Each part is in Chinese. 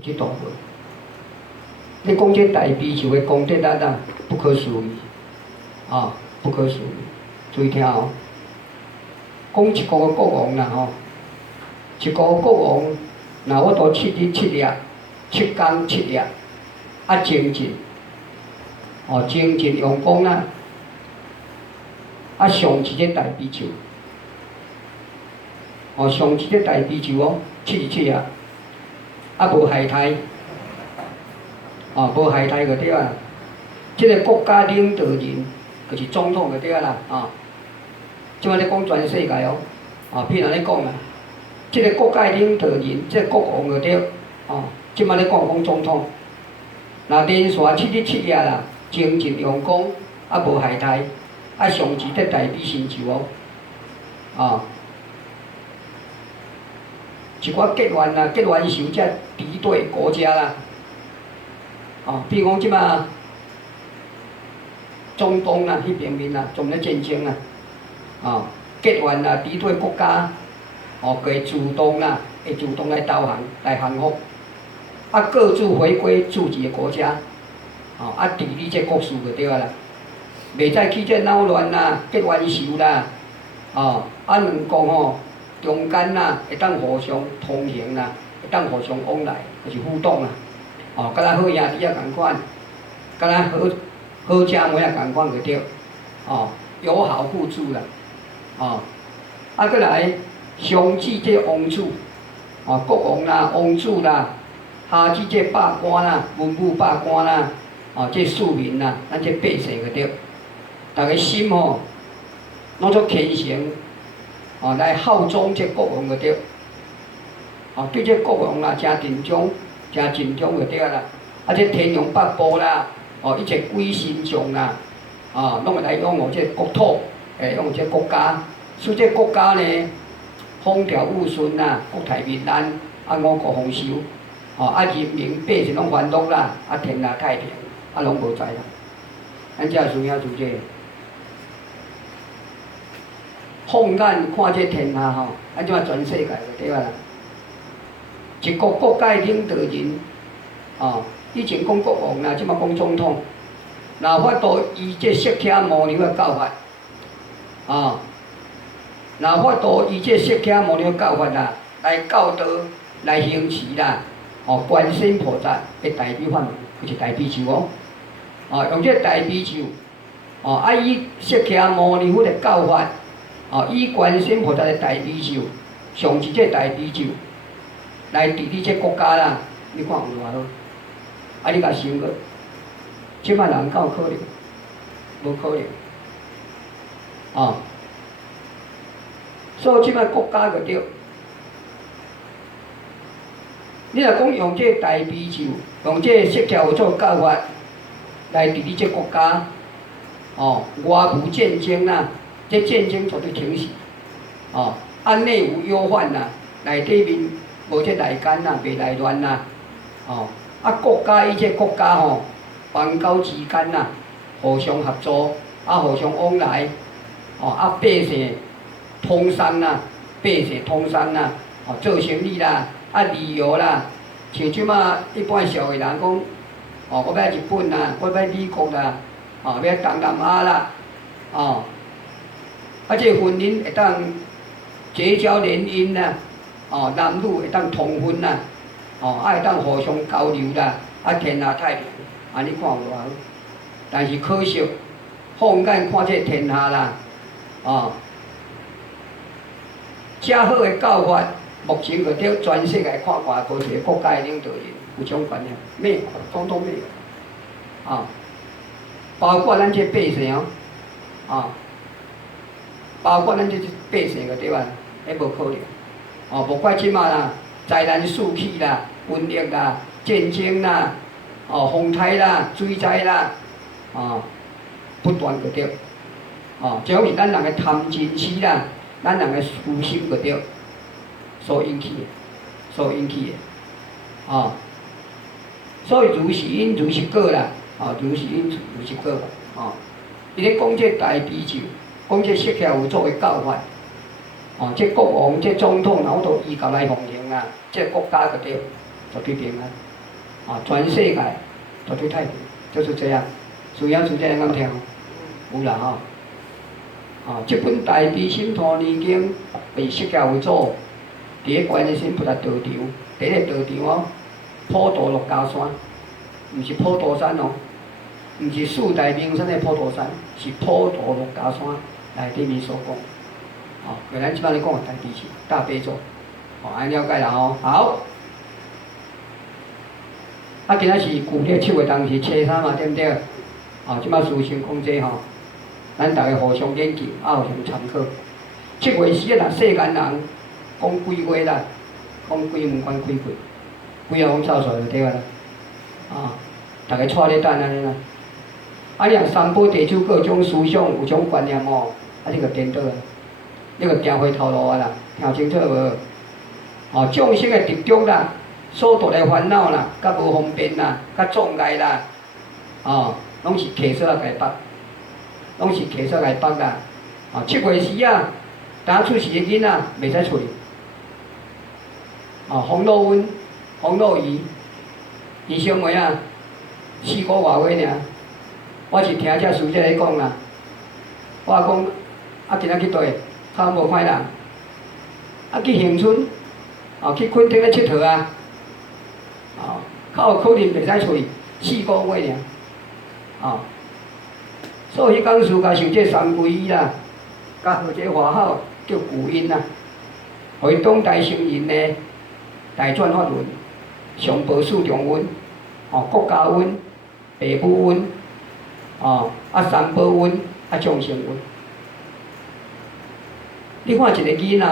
有即道无？你讲这大悲咒的功德啊，不可思议，不可思议。注意听哦，讲一个国王啦吼，一个国王，若我都7日7夜，7天7夜，精进，精进用功啦，上一个大悲咒，上一个大悲咒7日7夜，无害胎。无害胎就对啊。即个国家领导人就是总统就对啦，即摆咧讲全世界譬如咧讲啦，即个国家领导人，即个国王就对，即摆咧讲总统，若连续7日7夜啦，精进用功，无害胎，上持得大悲神咒一寡结缘啦，结缘受则敌对国家啦。比如讲即马中东啦，迄边面啦，总咧战争啦，结缘啦，敌对国家，会主动啦，会主动来投降，来降服，各自回归自己的国家，治理这国事就对啦，袂再去这闹乱啦，结冤仇啦，两国中间啦，会当互相通行啦，会当互相往来，就是互动啦。敢若好兄弟啊共款，敢若好姐妹啊共款就对，友好互助啦，搁来上至这王子，国王啦、王子啦，下至这百官啦、文武百官啦，这市民啦，咱这百姓就对，逐个心拢做虔诚，来效忠这国王就对，对这国王啦，诚尽忠。诚尽忠就对啦，这天龙八部啦，一切鬼神将啦，拢会来拥护这国土，拥护这国家，使这国家呢风调雨顺啦，国泰民安，五谷丰收，人民百姓拢欢乐啦，天下太平，拢无灾啦。咱只需要做这，放眼看这天下咱即马全世界就对啦。一个国家领导人，以前讲国王啦，即马讲总统，若法度依这释迦牟尼的教法，若法度依这释迦牟尼的教法啦，来教导、来行持啦，观世音菩萨的大悲法门，就是大悲咒用这大悲咒，以释迦牟尼佛的教法，以观世音菩萨的大悲咒，上持这大悲咒。来治理这国家啦，你看有偌好？你甲想过，即摆人敢有可能？无可能。所以即摆国家就对。你若讲用这大悲咒，用这释迦佛祖教法来治理这国家，外无战争啦，这战争绝对停息。内有忧患啦，内底面。无这内奸啦，袂内乱啦，国家与这国家邦交之间啦，互相合作，互相往来，百姓通商啦，百姓通商啦，做生意啦，旅游啦，像即马一般社会人讲，我要日本啦，我要美国啦，要东南亚啦，这婚姻会当结交联姻啦。男女会当通婚啦，会当互相交流啦，天下太平，你看有偌好？但是可惜，放眼看这天下啦，遮好的教法，目前就对全世界看看无一个国家的领导人有种观念，没有，统统没有，包括咱这百姓包括咱这百姓个对吧？迄无可能。无怪即马啦，灾难四起啦，瘟疫啦，战争啦，风灾啦，水灾啦，不断个对，这拢是咱人的贪嗔痴啦，咱人的私心个对，所引起的，所以如是因如是果啦，如是因如是果，伊咧讲这大悲咒，讲这释迦佛祖的教法。这国王、这总统，然后都依教来奉行啊，这国家就对，绝对平安。全世界绝对太平，就是这样。主要是这样咁听，有啦这本《大悲心陀尼经》被释迦为祖，伫个观音心菩萨道场，第一个道场普陀罗伽山，毋是普陀山哦，毋是四大名山的普陀山，是普陀罗伽山内底面所讲。就咱即摆咧讲的大悲心、大悲咒，安了解啦好。今仔是旧历7月当时初3嘛，对毋对？即摆事情讲这咱逐个互相研究，互相参考。7月时啊，世间人讲几月啦，讲几门关开过，几啊讲走出来就对啦。逐个带咧等安尼啦。你若三宝地主各种思想、有种观念你就颠倒啊，你就行回头路啊啦，听清楚无？众生的执着啦。所带来烦恼啦，甲无方便啦，甲障碍啦，拢是客说来北，拢是客说来北啦。7月时当出世的囡仔袂使出去。风落温、风落雨，伊上回4个外月尔。我是听遮师姐咧讲啦，我讲今仔去佗，较无快人，去恒春，去垦丁咧佚佗较有可能袂使出去4个月尔，所以迄讲师甲受这三皈依啦，甲学这华号叫古音啦，互伊当代成人的大转法轮、上报四重温、国家温、父母温、三宝温、众生温。你看一个囡仔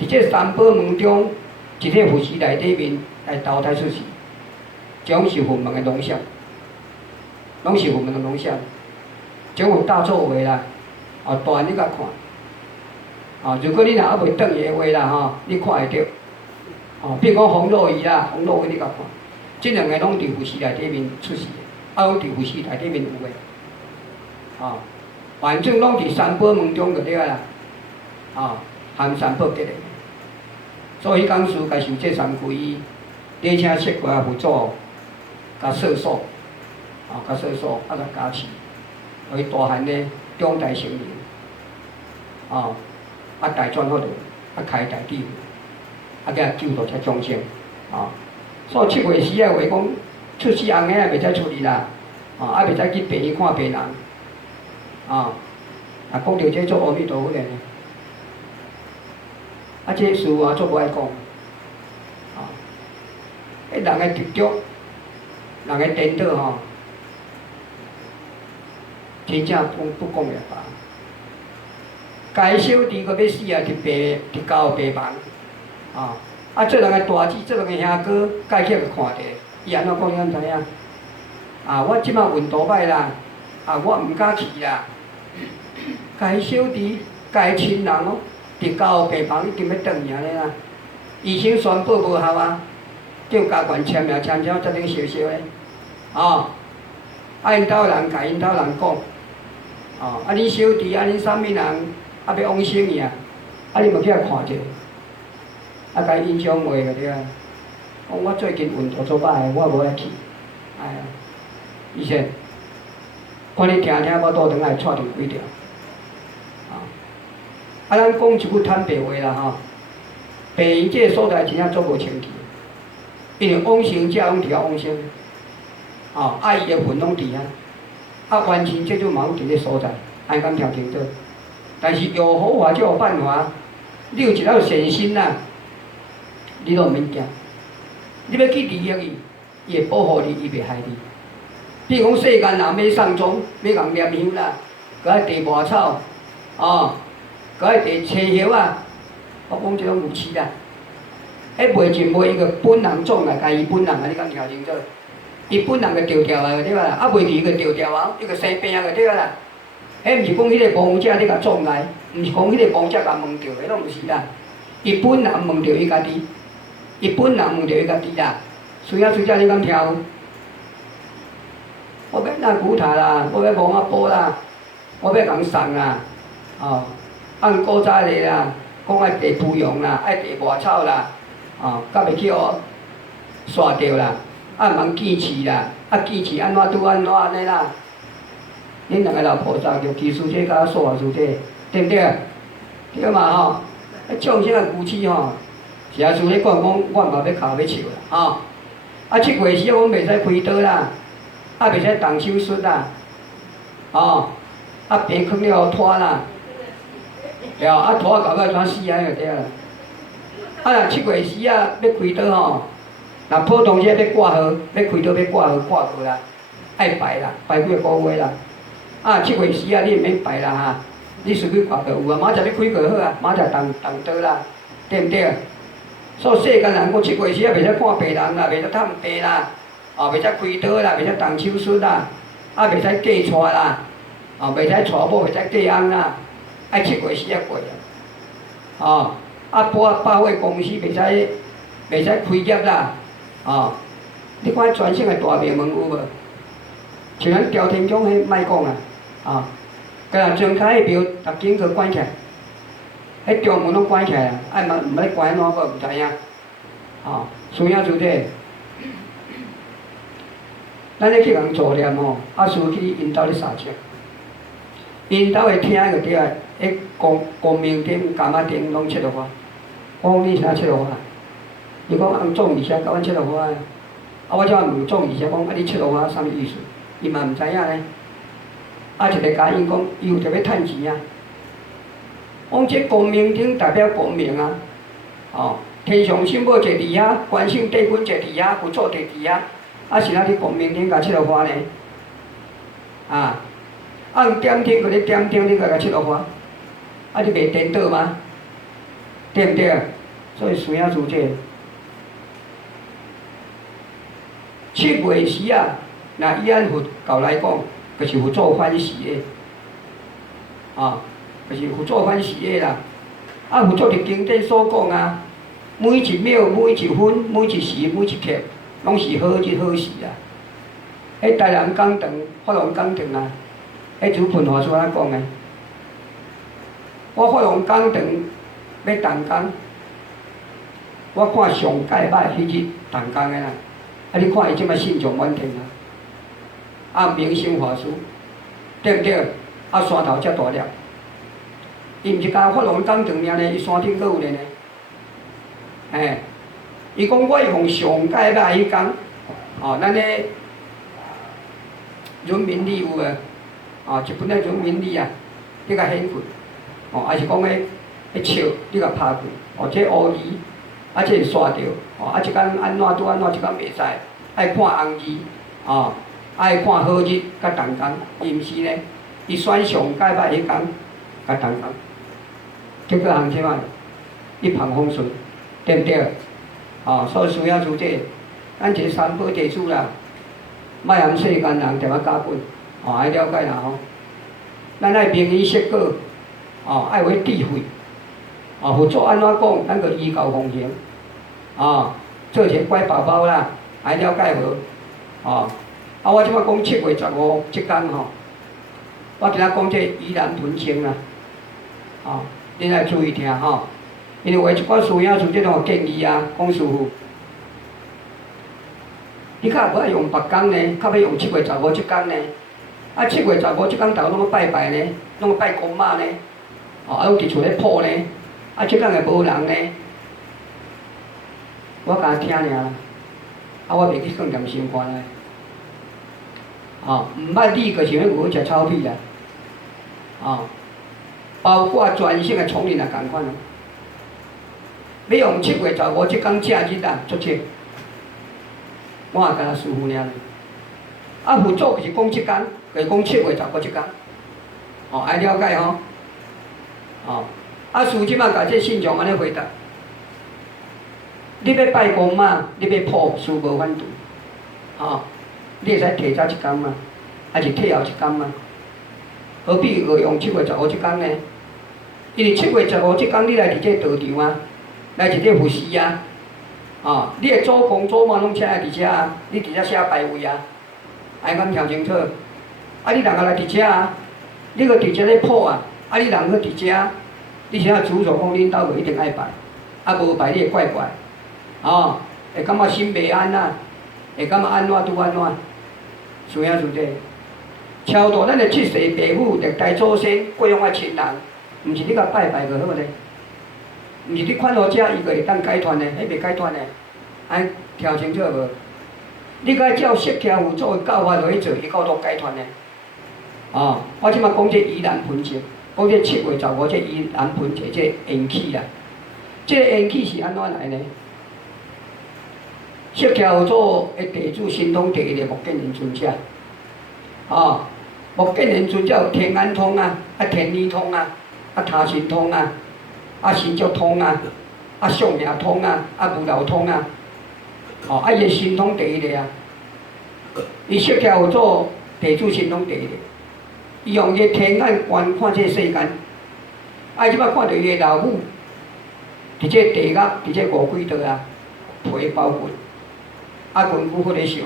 伫这三宝门中。一个佛寺内底面来投胎出世，种是佛门的龙象，拢是佛门的龙象，种有大作为啦，大你甲看，如果你若还袂转去的话啦你看会着，比如讲洪洛仪啦、洪洛威你甲看，这两个拢伫佛寺内底面出世的，拢伫佛寺内底面有的，反正拢伫三宝门中就对啦，含三宝结的。所以讲师甲受这三皈依，你请七国佛祖甲摄受，甲摄受，甲加持，互伊大汉呢中大成人，大转法轮，开大智慧，甲救度遮众生，所以7月时话讲，出世翁个袂使出去啦，袂使去病院看病人，讲到这做阿弥陀佛个。这事足无爱讲，人个执着，人个颠倒真正不讲也罢。该小弟搁要死伫交白忙，做人个大姊，做人个兄哥，该去就看者，伊安怎讲你敢知影？我即马运道歹啦，我毋敢去啦。该小弟，该亲人伫交病房已经要转去安尼啦，医生宣布无效叫家眷签名签才能烧烧的，因兜人甲因兜人讲，恁小弟恁啥物人要往生去你无去遐看者，甲伊印象话就对啊。讲我最近运道做歹，我无爱去，医生，看你听听，我倒转来带着几条。咱讲一句坦白话啦病院这个所在真正足无清气，因为往生者拢伫遐往生，伊的魂拢伫遐，完成这就嘛有伫个所在，安敢听清楚？但是有佛法就有办法，你有一条善心你都毋免惊，你要去利益伊，伊会保护你，伊袂害你。比如讲世间人要送终，要共念香啦，搁爱地麻草，搁爱地青叶我讲这种有痴啦。袂尽袂伊个本人种来，家己本人你敢听清楚？伊本人就掉掉就对啦，袂离就掉掉伊就生病就对啦。毋是讲迄个亡者你甲种来，毋是讲迄个亡者甲问着的，拢毋是啦。伊本人问着伊家己，伊本人问着伊家己啦。随你敢听有？我要拿骨头啦，我要摸补啦，我要共送啦，按古早个啦，讲爱地培养啦，爱地麻草啦，甲袂去哦，煞着啦，茫见市啦，见市安怎拄安怎安尼啦？恁两个老菩萨着其师姐甲娑婆师姐，对不对？对嘛吼？众生的牛痴吼，是啊，师姐讲，我嘛要哭要笑啦，七月时我袂使开刀啦，袂使动手术啦，病囥了拖啦，对拖到尾怎死安就对啦。若7月时要开刀吼，若普通者要挂号，要开刀要挂号挂过啦，爱排啦，排几个月啦。7月时你毋免排啦哈，你随便挂就有啊，明仔要开就好啊，明仔动刀啦，对毋对？所以世间人讲7月时袂使看病人啦，袂使探病啦，袂使开刀啦，袂使动手术啦，袂使嫁娶啦，袂使娶某，袂使嫁翁啦，爱7月时过啊。百货公司袂使开业啦，你看全省的大名门有无？像咱朝天宫迄莫讲啦，甲人张开迄庙，逐间去关起来，迄中门拢关起来啦，毋捌关安怎个毋知影，师兄师姐，咱咧去人助念吼，师去因兜咧相请，因兜会听个对啊，迄光明顶、柑仔顶拢切落花。我讲你啥切落花？伊讲红种而且甲阮切落花的，我叫问种而且讲你切落花啥物意思？伊嘛毋知影咧。一个甲因讲，伊有特别趁钱啊。我讲这光明顶代表光明啊，天上圣母坐伫遐，观世帝君坐伫遐，佛祖坐伫遐，是哪伫光明顶甲切落花呢？按点灯，佮你点灯，你甲切落花，你袂颠倒吗？对不对？所以师兄师姐，7月时若以咱佛教来讲，就是佛祖欢喜的，就是佛祖欢喜的啦。佛祖伫经典所讲每一秒、每一分、每一时、每一刻，拢是好日好时啊。迄台南讲堂、法轮讲堂迄主喷法师安讲的，我法轮讲堂。要动工，我看上界歹迄日动工的啦。你看伊即摆信众满天明星法师，对不对？山头遮大粒，伊毋是甲法轮讲堂尔呢，伊山顶阁有呢。伊讲我用上界歹迄工，咱咧人民里有无？一本咧人民里你甲显开，还是讲迄笑，你甲拍开，这乌字，这会刷着，即间安怎拄安怎，即间袂使，爱看红字，爱看好日甲动工，伊毋是呢，伊选上界歹迄工甲动工，结果行即摆一帆风顺，对不对？所以师兄师姐，咱一个三宝弟子啦，莫含世间人踮加本，爱了解啦吼，咱爱明医识果，爱有智慧。佛祖安怎讲，咱就依教奉行。做一个乖宝宝啦，爱了解无？我即摆讲7月15即天吼，我今仔讲这宜兰屯青啦，恁爱注意听吼，因为有一寡师兄师姐拢有建议讲师傅，你较无爱用别工呢，较要用7月15即天呢。7月15即天，逐个拢要拜拜呢，拢要拜公妈呢，拢伫厝咧抱呢。即天会无人呢？我甲听尔啦，我袂去放念心肝毋捌你，就想要学食草皮啦，包括全省的丛林也共款要用7月15即天正日作切，我也甲师傅尔。佛祖就是讲即天，就是讲7月15即天，爱了解吼，师即摆甲这信众安尼回答，你要拜公妈，你要抱师无反对，你会使提早一天嘛，还是退后一天嘛？何必要用7月15即天呢？因为7月15即天，你来伫这道场来伫这服侍你的祖公祖妈拢请来伫遮你伫遮写牌位爱敢听清楚？你人也来伫遮你搁伫遮咧抱你人搁伫遮。你现在主所讲，恁兜就一定爱拜，无拜你会怪怪，哦，会感觉心袂安啊，会感觉安怎拄安怎，是影是这。超度咱的七世爸母、历代祖先、过往的亲人，毋是你甲拜拜就好咧，毋是你款好遮伊就会当解脱的，迄袂解脱的，安听清楚无？你该照释迦佛祖的教法落去做，伊够都解脱的。哦，我即摆讲这盂兰盆节，讲这7月15这盂兰盆节这缘起啦。这个缘起是安怎来呢？释迦佛祖的地主神通第一个目犍连尊者，哦，目犍连尊者有天眼通啊，天理通啊，他神通啊，神足通啊，相命通啊，无漏通啊。哦，伊个神通第一个啊！伊释迦佛祖地主神通第一个，伊用伊个天眼观看这个世间，即摆看到伊个老母，伫这地狱，伫这五鬼道啊，皮包骨，根骨咧烧，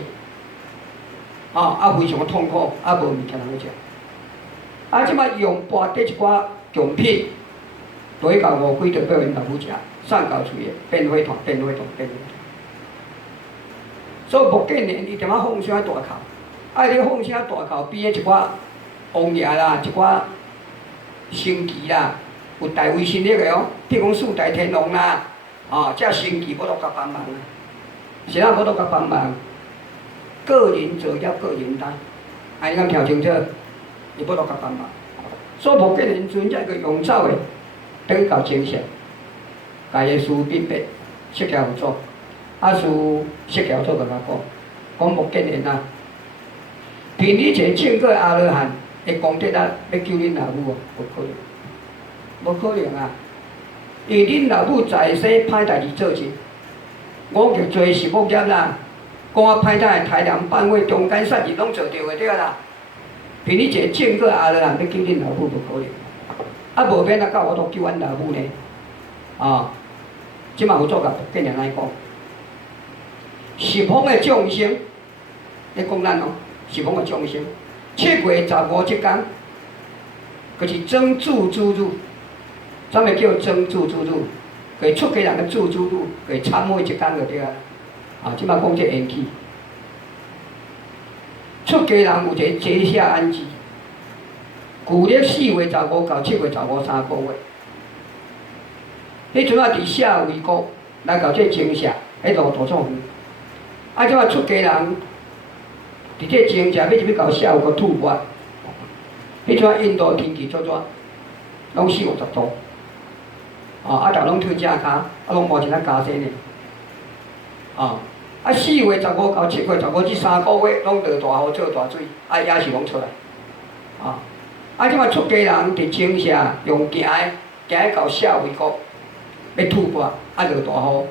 非常痛苦，无物件通食。即摆用跋得一寡贡品，落去甲五鬼道叫因老母食，送到厝个变火炭，变火炭，变火炭。所以目犍连伊踮啊放声大哭，伊咧放声大哭，边个一寡王爷啦，一寡神祇啦，有大威神力个哦，譬如讲四大天王啦，遮神祇要落甲帮忙啊，是咱要落甲帮忙，个人作业个人担，你敢听清楚？伊要落甲帮忙，所以目犍连尊者个用走个，等到精神，家己书笔笔，释迦佛祖。师释迦佛祖就甲讲目犍连啊，凭你一个正果阿罗汉的功德啊，要救恁老母哦，无可能，无可能啊！因为恁老母在世歹代志做尽，我就做事务业啦，讲啊歹歹的台南办会中间杀人拢做着个对啦。凭你一个正果阿罗汉要救恁老母，无可能。无免到我都救阮老母呢，即嘛有做甲目犍连来讲。十方的众生，咧讲咱哦，十方的众生，7月15这天，就是曾祖之日，咱们叫曾祖之日，就是出家人的祖之日，就是参会一天就对啊。即摆讲这缘起，出家人有一个节下安置，旧历4月15到7月15，3个月。迄阵啊，伫夏威国来到这精舍，迄路大创园。即摆出家人伫这精舍要入去到下有个吐蕃，迄阵印度天气足热，拢40-50度，逐拢脱正骹，拢无一咱加身呢。4月15到7月15这3个月，拢落大雨做大水，野是拢出来。即摆出家人伫精舍用行的到夏威国，要吐蕃，落大雨。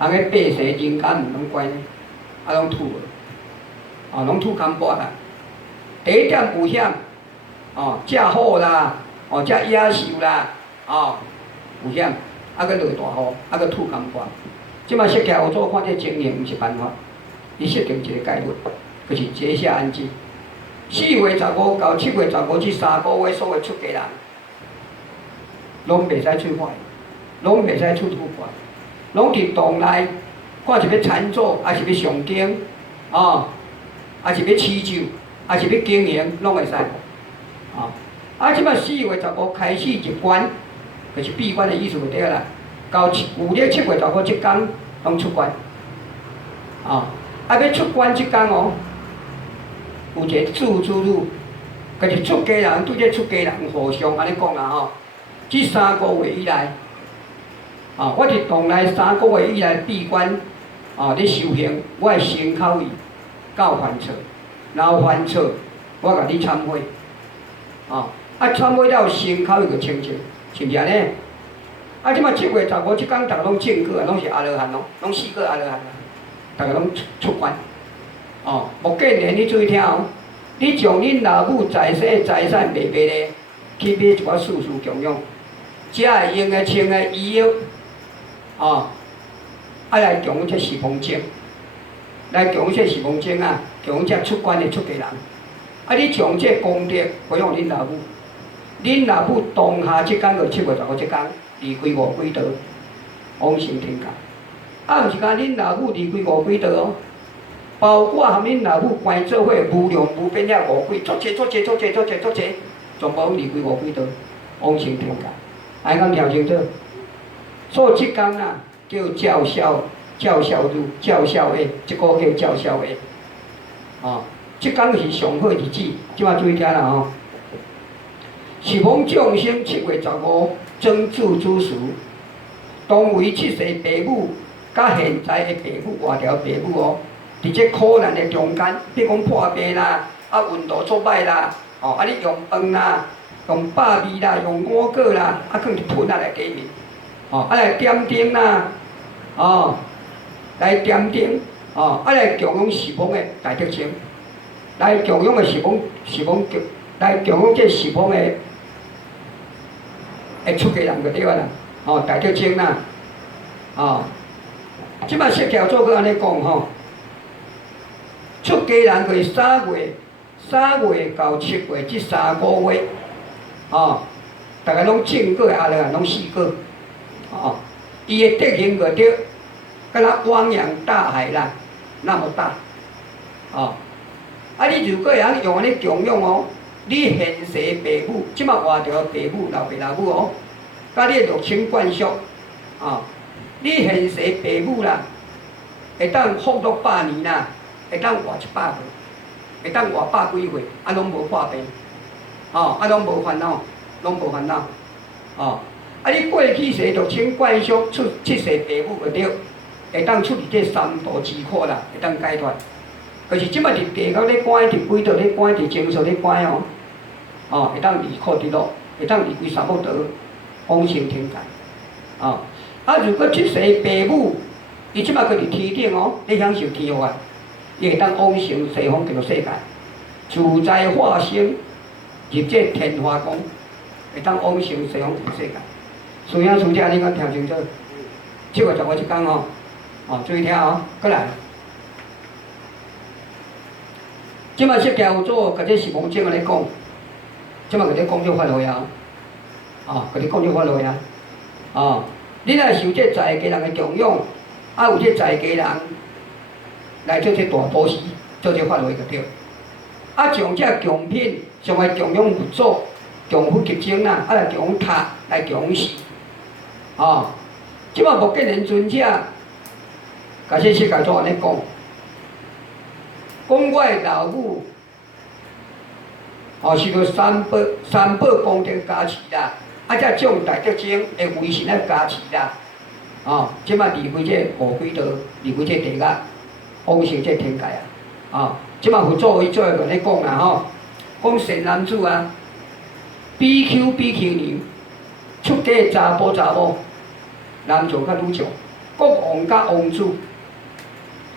个百姓人间毋拢乖呢，拢吐了，拢吐干薄啦。第一点有险，食虎啦，食野兽啦，有险，搁落大雨，搁吐干薄。即摆释迦佛祖看这情形毋是办法，伊设定一个戒律，就是节下安置。4月15到7月15这3个月，所有出家人，拢袂使出外，拢袂使出吐蕃。拢伫洞内，看是要参祖，还是要上经，还是要祈咒，还是要经营，拢会使。即摆4月15开始入关，就是闭关的意思就对啦。到旧历7月15这天，拢出关。要出关这天哦，有一个祖之日，就是出家人对这出家人互相安尼讲啦这3个月以来。我伫洞内3个月以来闭关，咧修行，我的身口意到犯错，然后犯错，我甲你忏悔，忏悔了身口意就清净，是毋是安尼？即摆7月15这天，逐个拢正果，拢是阿罗汉咯，拢4个阿罗汉啊，逐个拢出关。目犍连你注意听哦，你将恁老母在世的财产卖卖咧，去买一寡事事供养，食的、用的、穿的、衣药。来供养这四方僧，来供养这四方僧啊，供养这出关的出家人。你将这功德回向恁老母，恁老母当下这天就7月15这天离开五鬼道，往生天界。啊，毋是讲恁老母离开五鬼道哦，包括含恁老母关做伙无量无边遐五鬼，足济，全部离开五鬼道，往生天界。安讲听清楚？所以即工啊，叫教孝日，教孝的，即个叫教孝的。哦，即工是上好日子，即摆注意听啦吼。是奉众生7月15曾祖之时，当为7世父母，甲现在的父母外条父母哦，伫这苦难的中间，比如讲破病啦，啊运动做歹啦，哦啊你用饭啦，用百味啦，用五果啦，啊放伫盆仔内底面，哦啊来点灯啦，哦来点灯，哦啊来供养侍奉的大德清，来供养的侍奉来供养这侍奉的。会出家人就对啊啦，哦，大德清啦，哦，即摆释条做个安尼讲吼，出家人就是3月到7月这3个月，哦，大家拢正果下来拢4个，哦，伊的德行就对，敢若汪洋大海啦，那么大，哦，啊你如果会晓用安尼供养哦。你现世父母，即摆活着父母、老爸老母哦，甲你六亲眷属，啊，你现世父母啦，会当福禄100年啦，会当活100岁，会当活100几岁，啊，拢无破病，哦，啊，拢无烦恼，哦，啊，你过去世六亲眷属出7世父母就对，会当处理这三途之苦啦，会当解脱。可是即摆伫地狱咧关，伫鬼道咧关，伫精舍咧关哦，哦，会当离苦得乐，会当离开三恶道，往生天界，哦。啊，如果即世父母，伊即摆搁伫天顶哦，咧享受天福啊，伊会当往生西方极乐世界，自在化身入这天花宫，会当往生西方极乐世界。师兄师姐，你讲听清楚？7月15日讲哦，哦，注意听哦，过来。即摆释条有做，甲这是无正安尼讲，即摆甲你讲这法会啊，哦，甲你讲这法会啊，哦，你若受这在家人的供养，啊有这在家人来做这大布施，做这法会就对。啊，将这供品，上来供养佛祖、供佛吉精啦，啊来供养塔，来供养寺，哦，即摆目犍连尊者，甲这释迦做安尼讲。讲我的老母，哦，是着三宝功德加持啦，啊，才种大德经的威神来加持啦，哦，即摆离开这五鬼道，离开这地狱，往生这天界啊，哦，即摆佛祖伊做个咧讲啦吼，讲善男子啊，BQ 年，出家查甫，男做甲女做，国王甲王子。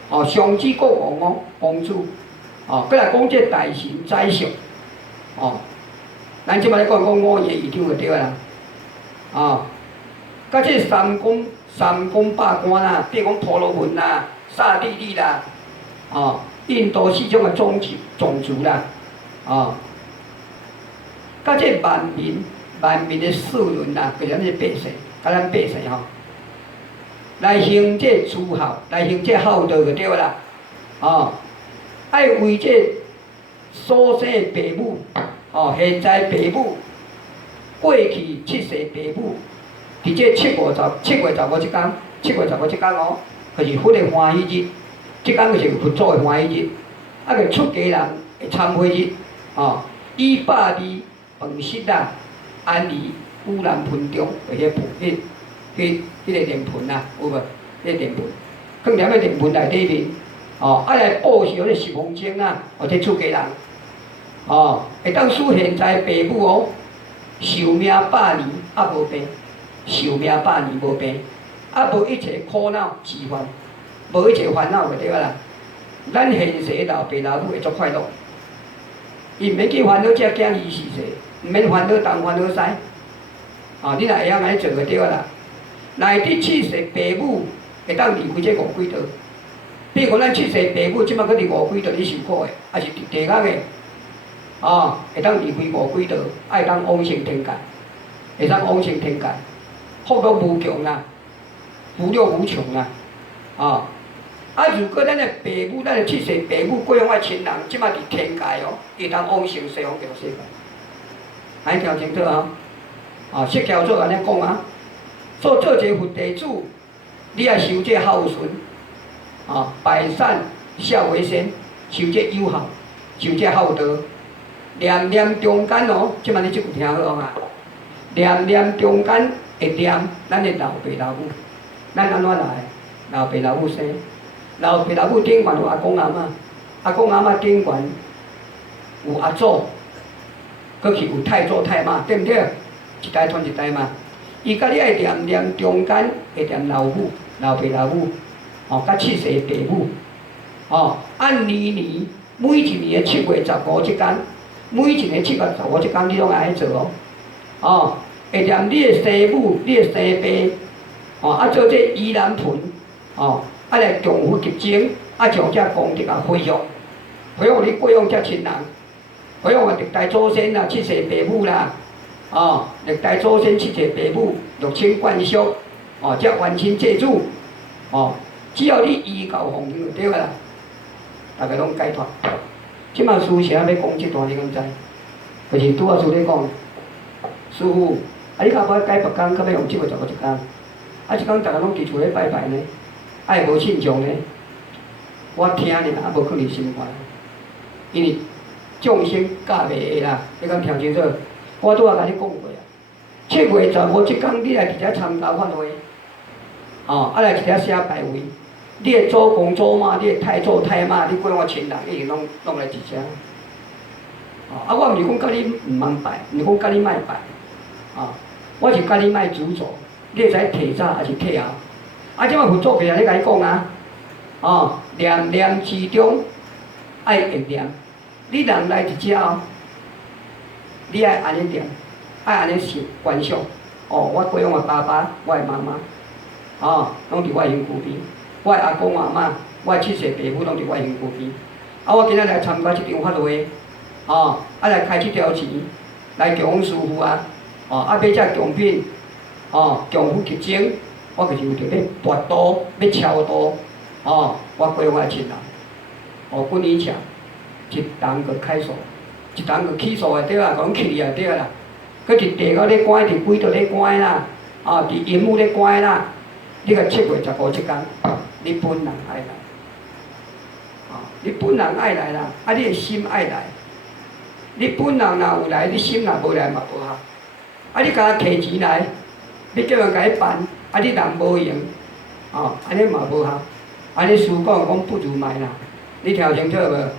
哦，上至国王哦，王子，哦，再来讲这大神宰相，哦，咱即摆咧讲5爷以上就对啦，哦，甲这三公百官啦，比如讲婆罗门啦、刹帝利啦，哦，印度4种的种族啦，哦，甲这万民的士伦啦，就是咱这百姓，甲咱百姓吼。来行这诸孝，来行这孝道就对啦，哦，爱为这所生父母，哦，现在父母，过去7世父母，伫这7月15即天哦，就是佛的欢喜日，即天就是佛祖的欢喜日，啊个出家人的忏悔日，哦，以百里饭食啦，安离污染盆中，就迄迄个莲盆啊，有无？迄个莲盆，放踮咧莲盆内底面，哦，啊来报销咧10公斤啊，或者出家人，哦，会当使现在父母哦，寿命100年啊无病，寿命100年无病，啊无一切苦恼事烦，无一切烦恼就对啦。咱现世老爸老母会足快乐，伊毋免去烦恼这囝儿死世，毋免烦恼东烦恼西，哦，你若会晓安尼做就对啦。内底7世父母会当离开这五鬼道，比如讲咱7世父母即摆搁伫五鬼道咧受苦的，还是伫地狱的，哦，会当离开五鬼道，会当往生天界，会当往生天界，福禄无穷啦，福禄无穷啦，啊。啊，如果咱的爸母，咱的七世爸母过往的亲人，即马伫天界哦，伊通往生西方极乐世界。安尼听清楚啊？啊，释教做安尼讲啊，做一个佛弟子，你爱修这孝顺，啊，百善孝为先，修这友好，修这孝道，念念中间哦，即马你即句听好啊，念念中间会念咱的老爸老母，咱安怎来？老爸老母生。老爸老母顶悬有阿公阿嬷，阿公阿嬷顶悬有阿祖，搁去有太祖太妈，对毋对？一代传一代嘛。伊甲你爱念念中间会念老母、老爸老母，哦，甲七世爸母，哦，按年每一年的7月15即天，每一年7月15即天，你拢爱做哦，哦，会念你的生母、你的生爸，哦，啊做这盂兰盆，哦。啊来重复集精，啊将这功德啊回向，回向你过往这亲人，回向历代祖先啦、七世爸母啦，哦，历代祖先、七世爸母6000贯续，哦，这完成祭祖，哦，只要你依教奉行就对个啦，大家拢解脱。即马师兄要讲这段，你敢知？就是拄仔师咧讲，师傅，啊你较无改别工，较要用7月15一天，啊一天大家拢伫厝咧拜拜呢。爱无信众呢？我听呢，啊无可能心怀，因为众生教袂下啦。你敢听清楚？我拄仔甲你讲过啊。7月15即天，你来伫遮参加法会，哦，啊来伫遮写拜位。你的祖公祖妈，你的太祖太妈，你过我亲人已经拢来伫遮。哦，啊我毋是讲甲你毋通拜，毋是讲甲你莫拜，啊，我是甲你莫主座，你会使提早还是提后？啊，即摆佛祖平常咧甲你讲啊，哦，念念之中爱会念，你人来一遮哦，你爱安尼念，爱安尼想观想，哦，我过往的爸爸，我的妈妈，哦，拢伫我身躯边，我的阿公阿嬷，我的七世爸母拢伫我身躯边，啊，我今仔来参加即场法会，哦，啊来开即条钱，来供养师父啊，哦，啊买遮供品，哦，供佛集精。我就是有着要跋刀，要超度，哦，我过往的亲人，哦，几年前，一重个开锁，一重个起诉的对啦，讲起啊对啦，搁伫地高咧关，伫鬼道咧关啦，啊，伫阴府咧关啦，你个7月15即天，你本人爱来，啊，你本人爱来啦，啊，你的心爱来，你本人若有来，你心若无来嘛无效，啊，你甲摕钱来，你叫人甲你办。啊！你人无用，哦，安尼嘛无效。安尼师讲不如买啦，你听清楚无？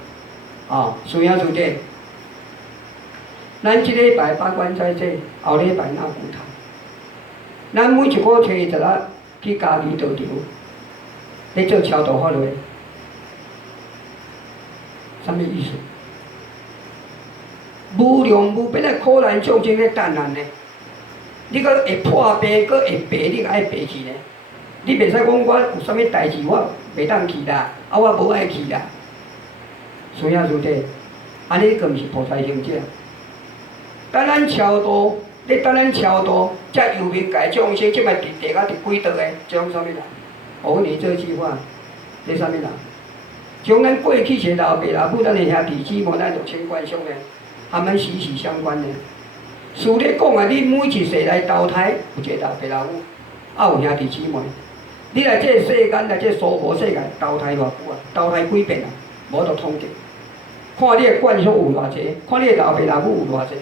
哦，师兄师姐，咱即礼拜八关斋节，后礼拜闹骨头。咱每一个星期16去嘉义道场，咧做超度法会，啥物意思？无量无边的苦难众生咧等咱呢。你搁会破病，搁会病，你搁爱病去呢？你袂使讲我有啥物代志，我袂当去啦，啊我无爱去啦。师兄师弟，安尼个毋是菩萨行者。等咱超度，你等咱超度，才由民界众生，即摆伫地甲伫鬼道的，即种啥物人？互阮做计划，你啥物人？从咱过去是老爸老母，咱的兄弟姊妹，咱6000贯上的，含咱息息相关的。事咧讲啊，你每一世来投胎有一个老爸老母，啊有兄弟姊妹。你来这个世间，来这个娑婆世界投胎偌久啊？投胎几遍啊？无得统计。看你的眷属有偌济，看你的老爸老母有偌济。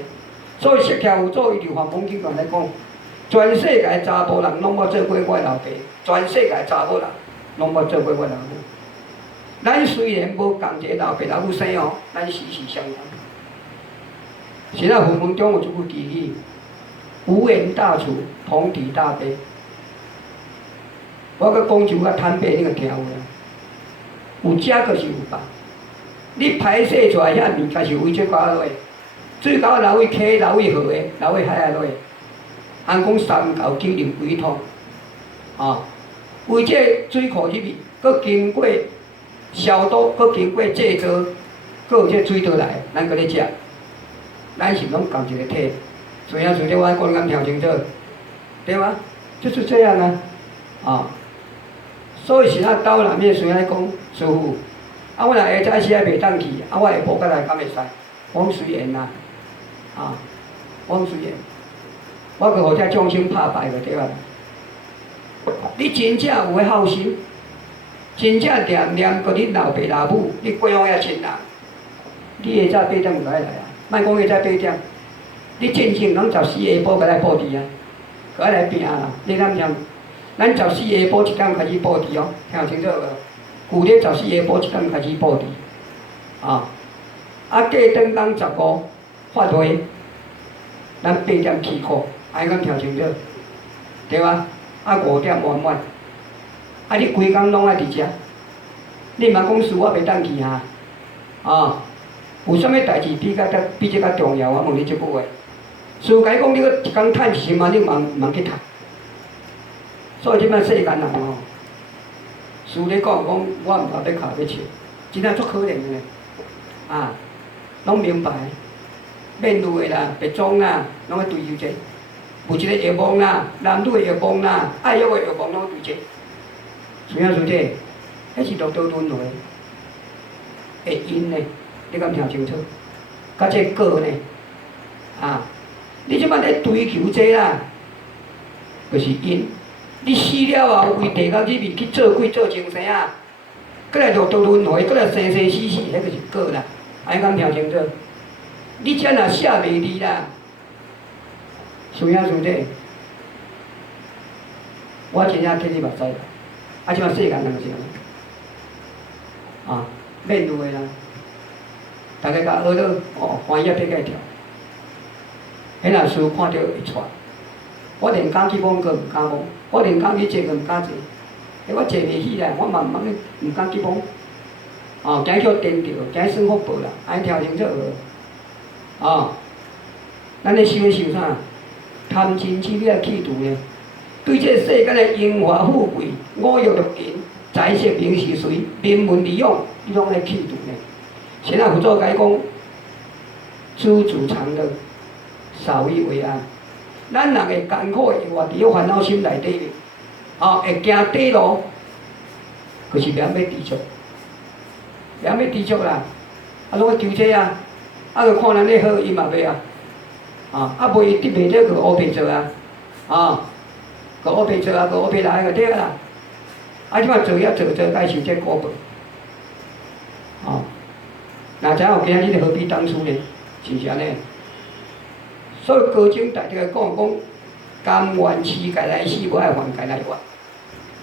所以释迦有做伊《法华经》传来讲，全世界查甫人拢无做过我老爸，全世界查某人拢无做过我老母。咱虽然无共一个老爸老母生哦，咱息息相关。现在佛门中有一句偈语：无缘大慈，同体大悲。我搁讲一句较坦白，你个听有啦。有食就是有饱，你排泄出来遐物件是为这搞落，水沟流去溪，流去河的，流去海啊落。按讲三cầu九流几通，啊，为这水库入面，搁经过消毒，搁经过制作，搁有这水倒来，咱搁咧食。咱是拢共一个体，所以说这我讲你敢听清楚，对吗？就是这样啊，啊，所以是咱兜内面虽然讲师傅，啊，我若下早时啊袂当去，啊，我下晡甲来敢会使？我随缘啦，啊，我随缘，我阁互遮众生拍败就对啊。你真正有诶孝心，真正惦念过恁老爸老母，你过往遐亲人，你下早8点就爱来啊，莫讲下早8点，你进前拢14下晡甲来布置啊，甲来拼啦，你敢念？咱14下晡1点开始布置哦，听清楚无？旧历14下晡1点开始布置，啊，啊，过转当15发会，咱8点起课，安尼讲听清楚，对吧？啊5点圆满，啊你规工拢爱伫遮，你嘛讲事我袂当去哈，啊，有啥物代志比这较重要？我问你即句话，事甲伊讲你搁一工趁10万，你茫去趁。所以即摆世间人吼，事咧讲，我毋晓要哭要笑，真正足可怜的呢。啊，拢明白，面女的啦、白种啦，拢在追求者。有一个药房啦，男女的药房啦，爱药的药房拢追者。有影兄弟，迄是六道轮回的因呢，你敢听清楚？甲这果呢？啊，你即摆咧追求这啦，就是因。你死了后，为地沟入面去做鬼做精神啊，搁来六道轮回，搁来生生死死，迄就是果啦。安尼敢听清楚？你遮若写袂字啦，有影兄弟？我真正替你目屎啦。啊，即摆世间人是安尼，啊，面对啦，大家甲学到哦，欢喜别个跳。迄若师看到会出。我连敢去摸，佫毋敢摸；我连敢去坐，佫毋敢坐。我坐袂起来，我慢慢毋敢去摸。哦，惊叫颠着，惊算福报啦，安尼听清楚无？哦，咱咧修啥？贪嗔痴你来去除呢？对这世间的荣华富贵、五欲六尘、财色名食睡、名闻利养，你拢来去除呢？先啊，佛祖甲伊讲，知足常乐，少欲为安。咱人会艰苦会活伫烦恼心内底，哦，会行底路，就是免要知足，免要知足啦。啊，拢要求这啊，啊，着看咱咧好，伊嘛要啊，啊，袂得袂得，个乌白做啊，个乌白做啊，个乌白来个对啦。啊，即摆做遐做，该受这果报，若知影有今仔日何必当初呢？是毋是安尼？所以高僧大家讲，甘愿乞丐来死，无爱还丐来活。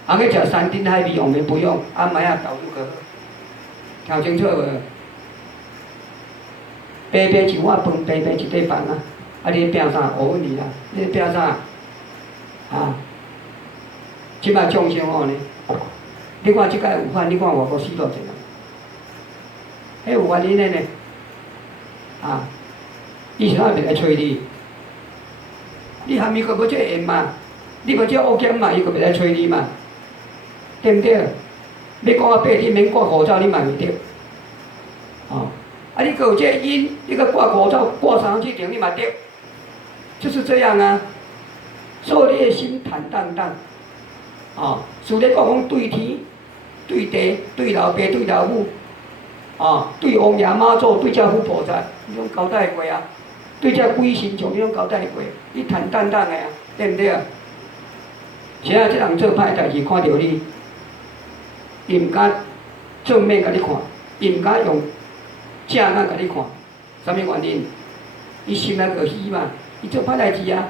啊，去食山珍海味，用面不用，啊，莫啊豆腐可好。听清楚无？白白一碗饭，白白一块饭啊！啊，你拼啥？我问你啦，你拼啥？啊！即摆众生吼呢？你看即摆有法，你看外国死多济人？迄有原因的呢？啊！伊是哪袂来找你？你还咪个无这缘嘛？你无这恶见嘛？伊个袂来找你嘛？对毋对？要讲啊白，你免挂口罩，你嘛袂对。啊，你个有这因，你个挂口罩挂上去顶，你嘛对。就是这样啊。所以你的心坦荡荡，是咧讲对天、对地、对老爸、对老母，对王爷妈祖、对这佛菩萨，你拢交代过啊。对这鬼神像，你拢交代过，你坦荡荡的啊，对毋对啊？现在这人做歹代志，看到你，伊毋敢正面甲你看，伊毋敢用正眼甲你看，啥物原因？伊心内个虚嘛，伊做歹代志啊，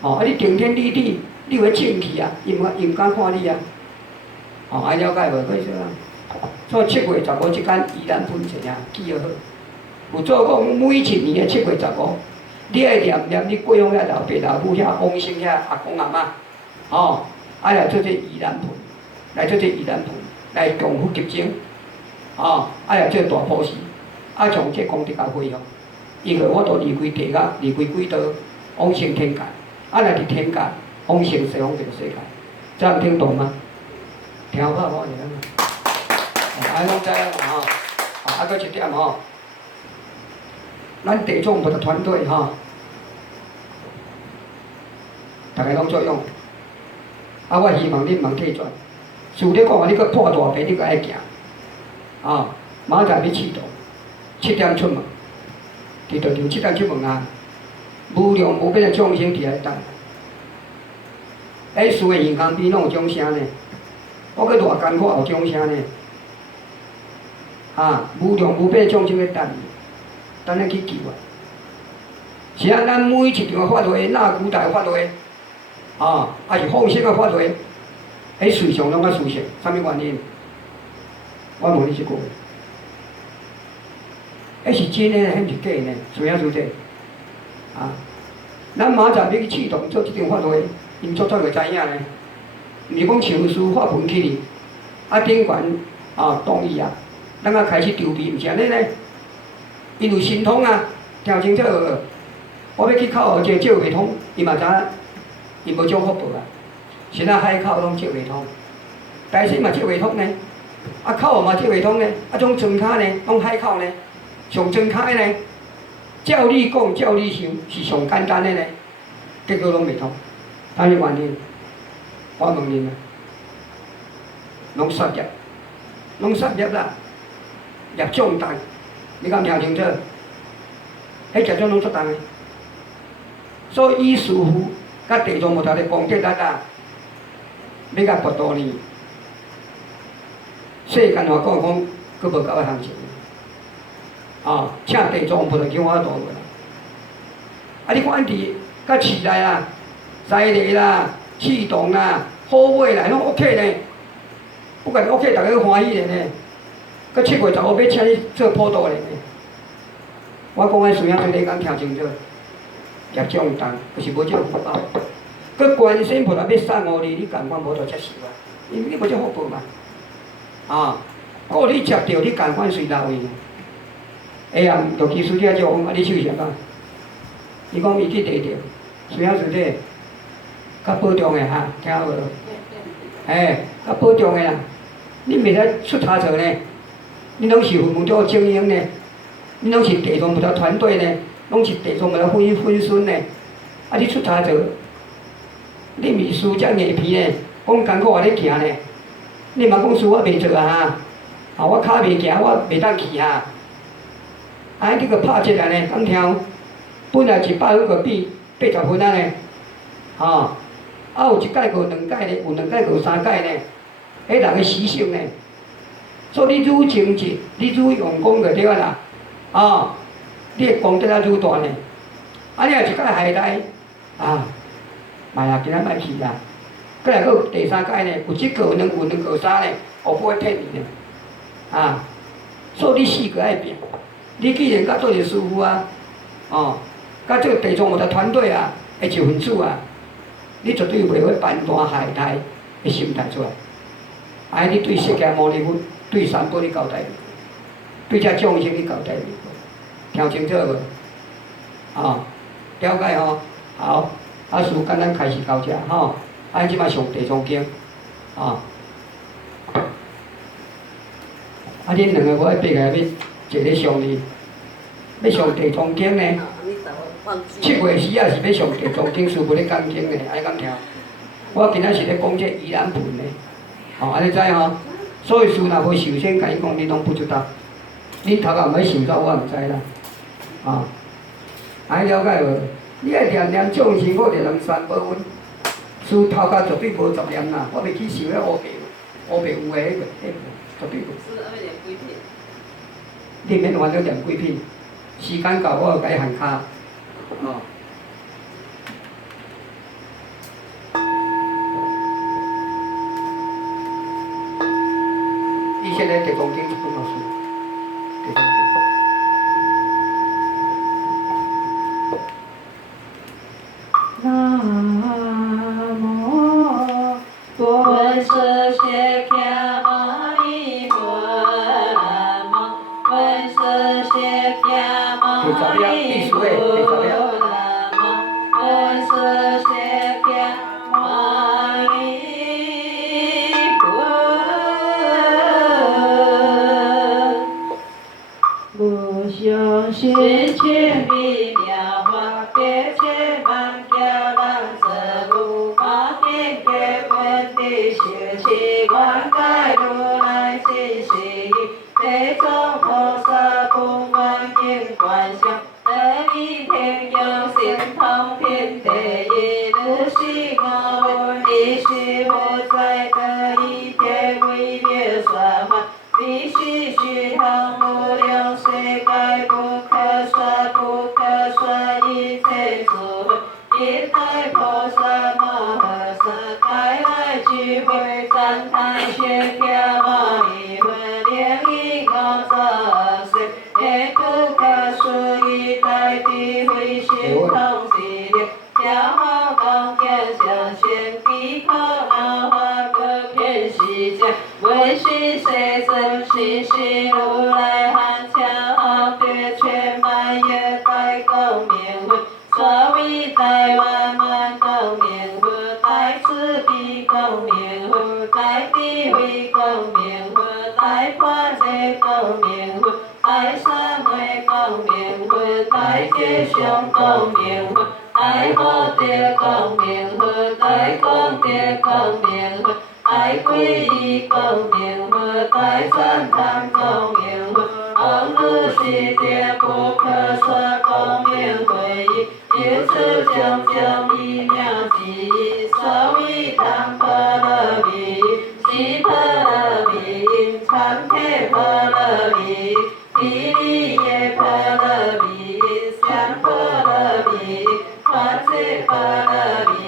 啊你顶天立地，你有正气啊，伊毋敢看你啊，爱了解无？可以说啊。所以7月15即间宜兰喷泉啊，记号好。有做讲每一年的7月15，你爱念你过往遐老爸老母遐往生遐阿公阿嬷，来做这宜兰盆，来做这宜兰盆，来共福结晶，来做大普施，从这功德甲恢复，因为我都离开地狱，离开鬼道，往生天界，来伫天界往生西方这个世界，这样听懂吗？听好好尔嘛，拢知影嘛吼，搁一点吼。咱地藏菩萨团队大家拢作用。我希望恁茫退转，事咧讲，你搁破大病，你搁爱行，明仔载要启动，7点出门，伫道场7点出门啊，无量无边的众生伫遐等。事的耳旁边拢有众生呢，我搁偌艰苦有众生呢，无量无边的众生咧等你，等你去救啊！是啊，咱每一场的法会，那古代法会，还是放生的法会，随常拢较殊胜，啥物原因？我问你一句，是真的呢，还是假的呢？主要是这，咱明仔要去启动做即场法会，因早早就知影呢，毋是讲像书发文去哩，顶悬同意啊，咱开始筹备，毋是安尼呢？因为神通啊，听清楚无？我要去考学者借袂通，伊嘛知影，伊无种福报啊。现在海口拢借袂通，台西嘛借袂通呢，口嘛借袂通呢，种庄脚呢，拢海口呢，上庄脚的呢，照你讲，照你想，是上简单的呢，结果拢袂通，啥物原因？我问恁啊，拢杀业，拢杀业啦，业重重，你敢听清楚？迄食种拢作重的。所以，师父甲地藏菩萨咧功德力要甲跋倒呢，世间话讲，佫无够个行情。请地藏菩萨叫我渡过来。你看伫甲市内啦、在地啦、启动啦、好买啦，拢 OK 呢。不管 OK， 大家欢喜呢。佮7月15要请你做普渡呢。我讲诶，需要你讲听清楚。业障重，就是无这福报。佮观世菩萨要送互你，你共款无就接受啊，因为你无这福报嘛。故你接到，你共款随流去。下暗尤其师姐就讲，你手是啥？伊讲伊去地着，虽然是这，较保重的听有无？较保重的啦。你袂使出差错呢，你拢是佛门中精英呢，你拢是地藏菩萨团队呢。拢是地藏菩萨粉孙呢，你出差错，你毋是师遮硬皮呢，讲艰苦我咧行呢，你嘛讲师我袂做我骹袂行，我袂当去你个拍一来呢，敢听？本来100分个比80分呢，有1届过2届呢，有2届过3届呢，迄人个习性呢，所以你愈精进，你愈用功就对啦，你的功德啊愈大呢，你若一届下来，今仔莫去啦。过来佫第3届呢，有1个有2个3呢，后悔骗你呢。所以你死个爱拼。你既然甲做一个师傅甲做地藏菩萨团队的一份子你绝对袂会办大害大的心态出来。你对释迦牟尼佛、对三宝你交代，对遮众生你交代。听清楚无？了解好，事简单开始到遮即摆上地藏经恁两个我要爬来要坐咧上哩，要上地藏经呢。7月4日是要上地藏经，师父咧讲经呢，敢听？我今仔是咧讲这宜兰盆呢，安尼知所以师若无受先甲伊讲，恁拢不知道。恁头壳毋要想走，我毋知啦。了解无？你爱念念众生，我就2、3宝分。师头壳绝对无10念啦，我袂去想迄乌白有诶迄个，绝对无。你免烦恼念几品，时间到我就甲伊喊卡。伊现在地藏经是多少书？地藏经。南无观世释迦牟尼佛，南无观世释迦牟尼佛，南无观世释迦牟尼佛，无上贤千微妙法界千万。万地藏菩萨不愿境观想，得弥天有神通天地，如是我闻，一时不在得一天为灭说法。你是虚空无量世界，不可说不可说，一切诸佛，一代菩萨摩诃萨，开来智慧，赞叹谢天摩尼佛，莲依高照世，也不可思议大智慧，心通智力，调好光见相现，地口老法各遍世界，唯是世尊是是如来含巧好别全满业大光明佛，所谓大圆满光明佛，大慈悲光明佛，大智慧光明佛，大法界光明佛，大三昧光明佛，大吉祥光明佛，大福德光明佛，大功德光明佛，大皈依光明佛，大赞叹光明佛，往如是者不可说光明慧义，由此种种微妙之因，所谓当波罗蜜，是波罗蜜，参天波罗蜜，地利也波罗蜜，相波罗蜜，法界波罗蜜，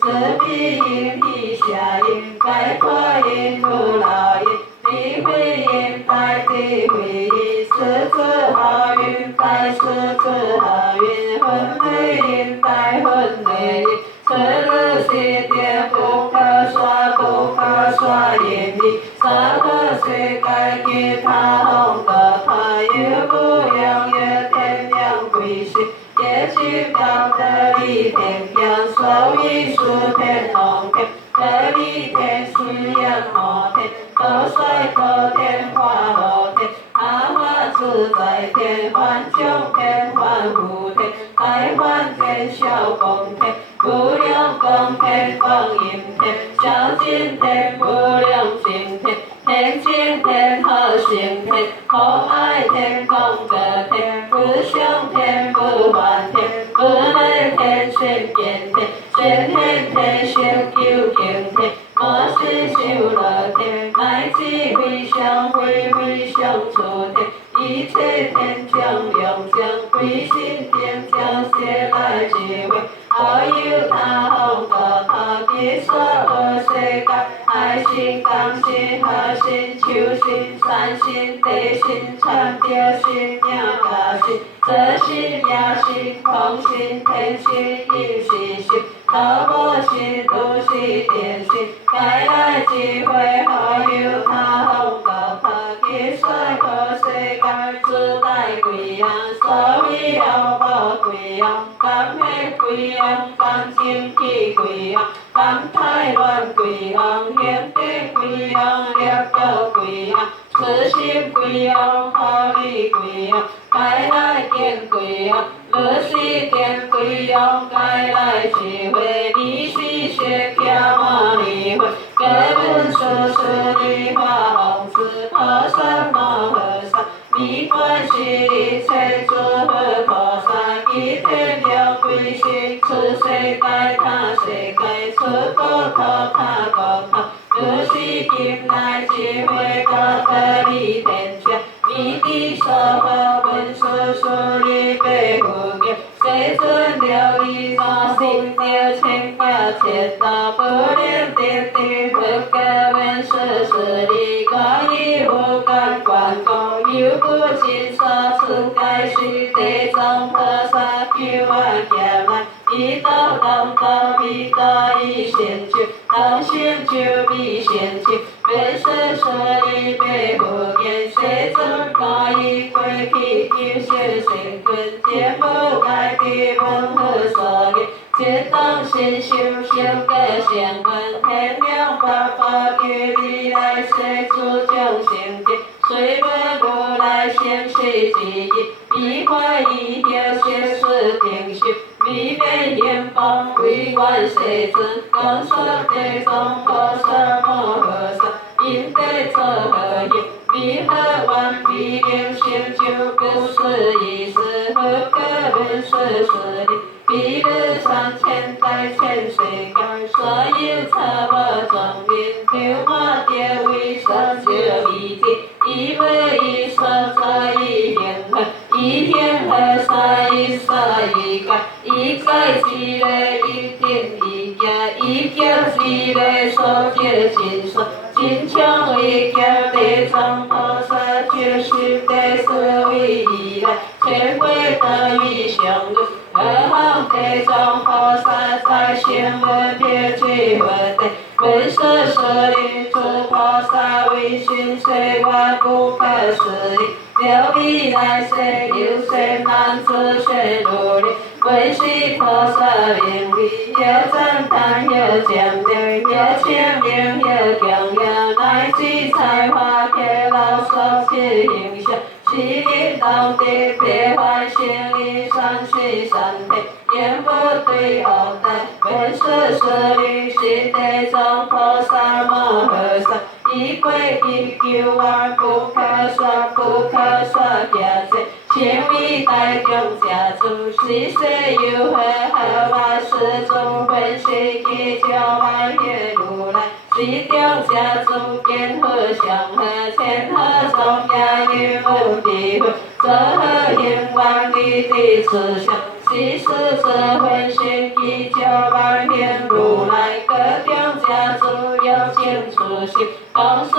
慈悲因地下因，解脱因如来因，智慧因大智慧因，狮子好运大狮子好运，分类因大分类因，此如是者不可说不可说因地，娑婆世界其他红果他有无量月天量归心，也是高得离天阳，所谓诸天龙天，得离天须阳摩天，多帅多天化罗天，阿法自在天，幻众天，幻护天，大梵天，小光天，无量光天，光阴天，小净天，无量净天，天净天，和性天，可爱天，功德天，不凶天，不还天，不来天，显见天，显现天，显究竟天，我是修乐天，乃至非想非非想处天，一切天将良将归心天，将邪来智慧，何有他红果他结娑婆世界，爱心刚心和心求心善心地心禅定心妙法心，则心雅心空心天心应是心，头摩心如是点心，该来智慧何有他红果他结娑婆世界，自带贵阳，所谓后无贵阳，感灭贵阳，感情起贵阳，感太乱贵阳，现地贵阳，业道贵阳，慈心贵阳，法力贵阳，该来见贵阳，如是见贵阳，该来智慧，你是释迦牟尼佛，各文殊师利法王子，菩萨摩诃萨，弥观世一切诸佛菩萨，一天了归心，此世界他世界，此国他他国他，如是今来智慧高得离天下，弥地娑婆文殊师利悲护业，世尊了义所心了清雅切道，不能定地不可文殊师利，观以无感观功，有不尽所此该是地藏菩萨救万劫难，一道当道必道一现就，当现就必现就，文殊师利悲护业，世尊观以归去有修行根，皆无该地文何所言，皆当先修行个相分，天亮八法界未来世诸众生界，虽闻如来显世之意，必怀疑了现世定修，未变现方为愿世尊，光说地藏菩萨摩诃萨，因地作何因，为何完毕竟成就不是一时，何个人是实力？彼日3000代千世间，所有差不证明，丢马跌为三九一地，一为一所在一现合，一现合三一三一界，一界一个一定一家，一家一个所见尽说，尽强一家地藏菩萨就是得思维以来，全会得以相入。而行地藏菩萨在显文别具佛地，为是舍利诸菩萨为寻世外不可思议，了未来世有生难自学努力，为是菩萨名利，有赞叹有奖励，有清明有供养，乃至才华给老所持形象。是因道的别坏心理善是善体，言不对恶的，本是实力是地藏菩萨摩诃萨，以归地求而不可说不可说假借，千为大众家族，是世有何何万世中分析其教万业如来。是中家族见合相合，千合中也与无地合，则合应万理的思想，是世之分析其教万业如来。各中家族有情出息，当时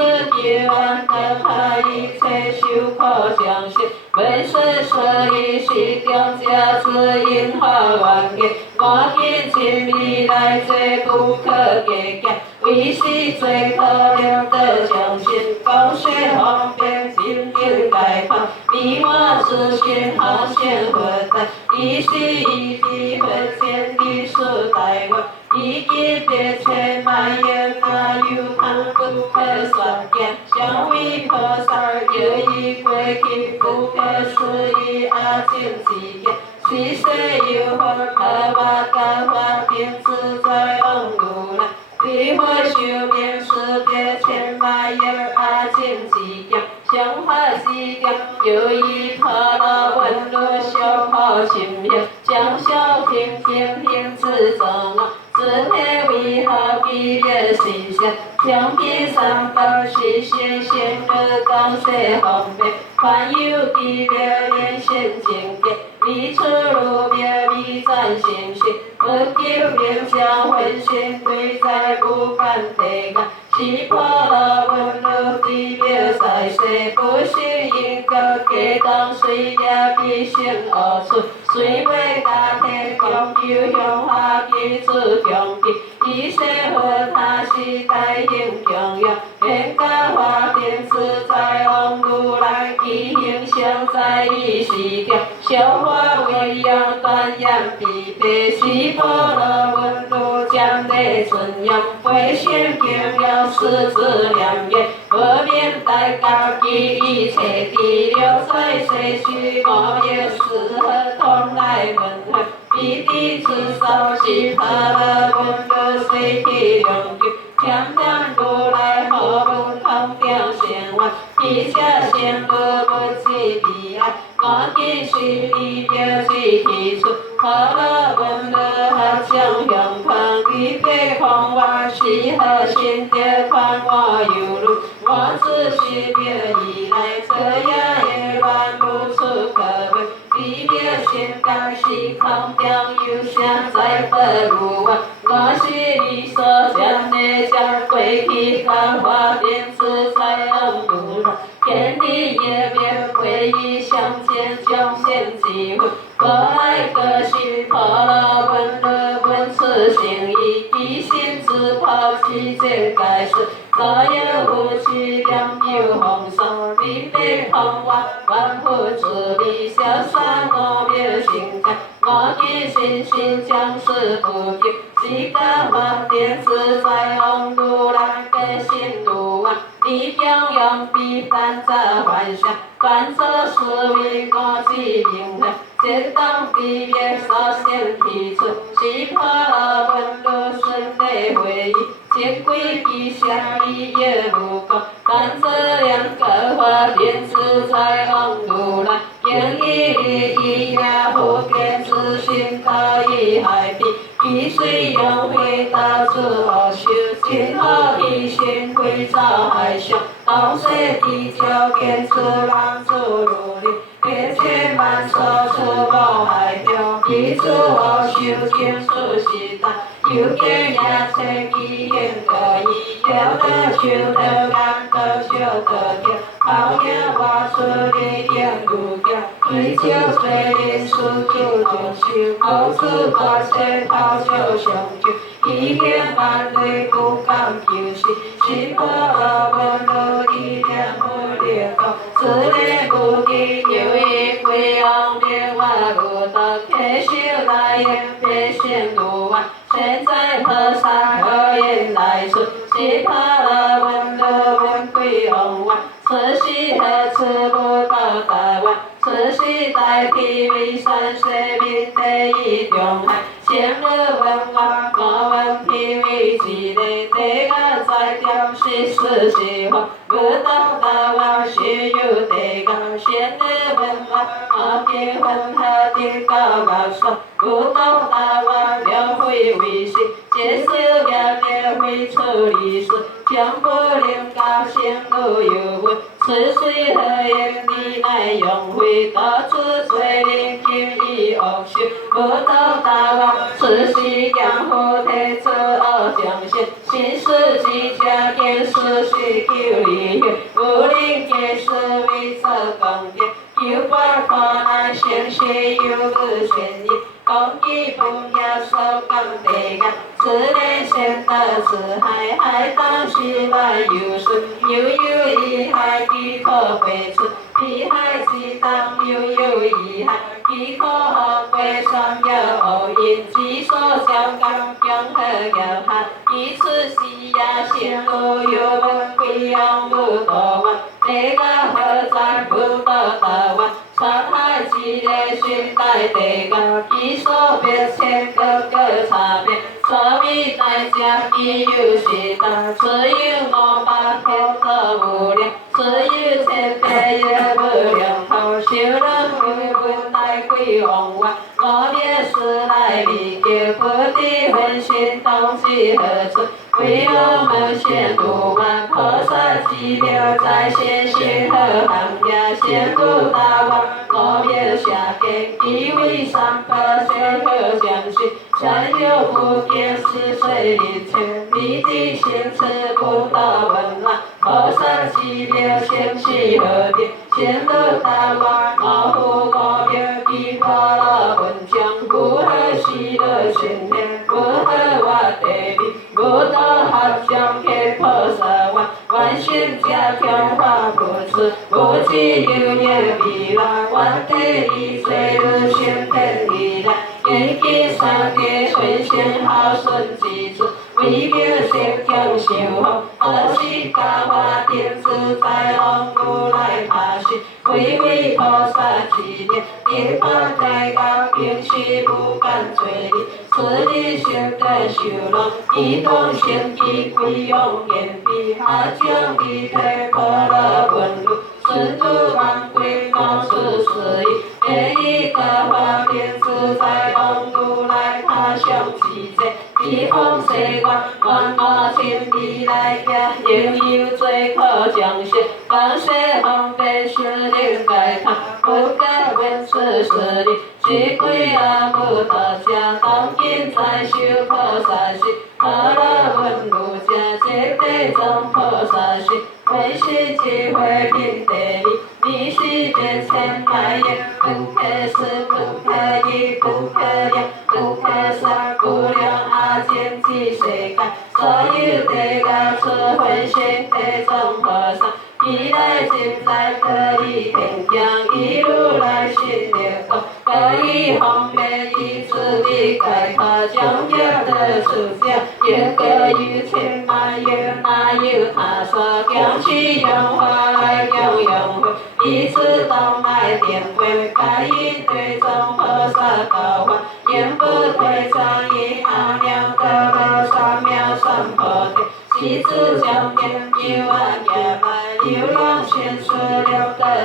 一万等他一切修可相信，为是舍利是中家族因何万业，我见前未来最不可计较。为是最可怜的相信，高学方便心灵改换，你我之心好显佛的，一是一地佛见历史台湾，一经别切蔓延那有谈不可说言，相为菩萨有一归去不可思议阿净之见，是世有何可瓦干法定自在往如来。离火修炼识别千百year阿净之教，相法西教有一陀罗文罗修好清明，将修平平平自正啊，自天为好比别心相，相比三宝是先先日刚世方便，凡有地别连现境界。离出路别离赞心心，不求名相分心对在不敢地感，是破了文路地别在世，不信因果给当随也必行而出，虽为大天供求向化基自供给，一切和他是大应供养，天干化电自在往如来其形象在一时调，消化为阳断阳必备，是波罗温度将内存养，为先天要识之良言，何免待高级一切第六在谁须我也适合同来问候，彼地之少是他的温度随体用具，强强如来何不同表现完，披下显露不计彼岸，我见是离别具体出，何乐温乐合相相旁，离别狂妄是何心的宽我有路，我自是别以来这样也乱不出可问，离别心甘是空掉有相在不如啊，我是你所讲的将归去干化变自在能如来，天地也别归一相见将现机会，可爱个性婆罗温乐温此行义，一心自抛弃见改是，所有无趣良有红绳，离别空妄万不自利，小三我别心感，我的心心将是不丢，是个法电自在往如来的心路啊，你将用彼凡者幻想，凡者是为我之名啊，见当彼别所现提出，是婆罗温罗顺的回忆，金龟吉祥利业无功，但这两个花便是在往如来，经一日一夜不见自信到一海边，必须用回答自我修，今后一心会照海上，东西地交见自然自如理。别千万所处无海中，彼此我修情สุสิตา有见也切意愿可以，有得修得感得修得天，好言话出力点如教，追求虽然数就中修，好处大些好就上求，一片万类不敢求是，心破而温柔一点不裂动，此类不敌有一归往变化如道，开修来言别显如外。现在菩萨何言来说？是他的温柔温归往外，此时何处不到台湾？此时代替为山水面第一中海，先日文化我们批为一个地个在调是四时话，不到台湾是有地个，先日文化我结婚和地高高说，不到台湾了会危险，这是两年会处理事，将不能高兴都有问，此虽何言你来用会多次虽然经已恶修，不到台湾此时江湖提出恶将先，新世纪家见世事求理学，无人皆是为这公业，九百可难先学有个先业。公益不要手工地个，自然显得是海海当时来有顺，又有一海几可回出，比海之当又有一海，几可河归上有偶因，几所相干江河有海，一次西亚线路有问归阳不多湾，这个河在不到台湾。山海之类寻代地个，伊所别千个个差别，所以大家亦有时代，只有我把天得无量，只有千百也不量头，修了会不来归往外，我也是来理解，不敌分心东西何处？为我们先读完菩萨资料，在先行和行业先读大完，我也下给一位三百先和相信，山有不见是水里前，你的心持不到文案，菩萨资料先是何地？先读大完，我护我表的法了文章，不合适的训练，不合我地理。不得合将给菩萨万，万心加强化不辞，不计有业必来，万得一岁如先天力量，眼见上界回现好顺机智，为表先将修好，何时教化天子在往如来爬行，为菩萨纪念，涅槃在高平时不敢垂离，此地先得修long，一动先机归用眼闭，阿将地推破了文路，十度万归高是十意，每一个花便自在往如来他乡奇迹，地方世观，万花千里来家，应有最可将先，感谢方便是令改他，不改本是实力，是归阿不得家，当今在修菩萨行，阿拉文儒家绝对中菩萨行，为是机会品地理，你是变千百业，不可思不可议不可量，不可算不量阿见即世界，所有地个出分心地中菩萨。一来现在可以天降一路来训练功，可以方便一次的开发将家的出家，也可以千万元哪有他说将其用花来用用会，一次到来点会，该应对中菩萨高欢，言不退上一阿娘得了三藐三菩提。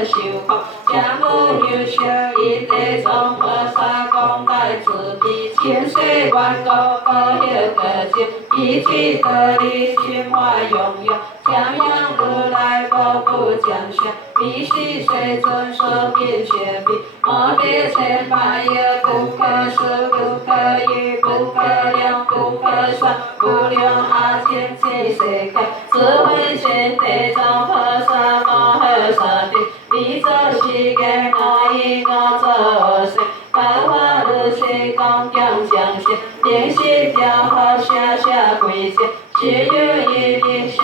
受苦，将无有受以地藏菩萨广大慈悲，千世万国保佑各境，一切得利心化荣耀，将让如来宝布降下，必须随尊所变学毕，莫别千百业不可数，不可语，不可量，不可算，不量阿千千世界，智慧心地藏菩萨摩诃萨帝，你作世间我以我作世，百花如是共降降现，灵犀调好下下归结，是有一力小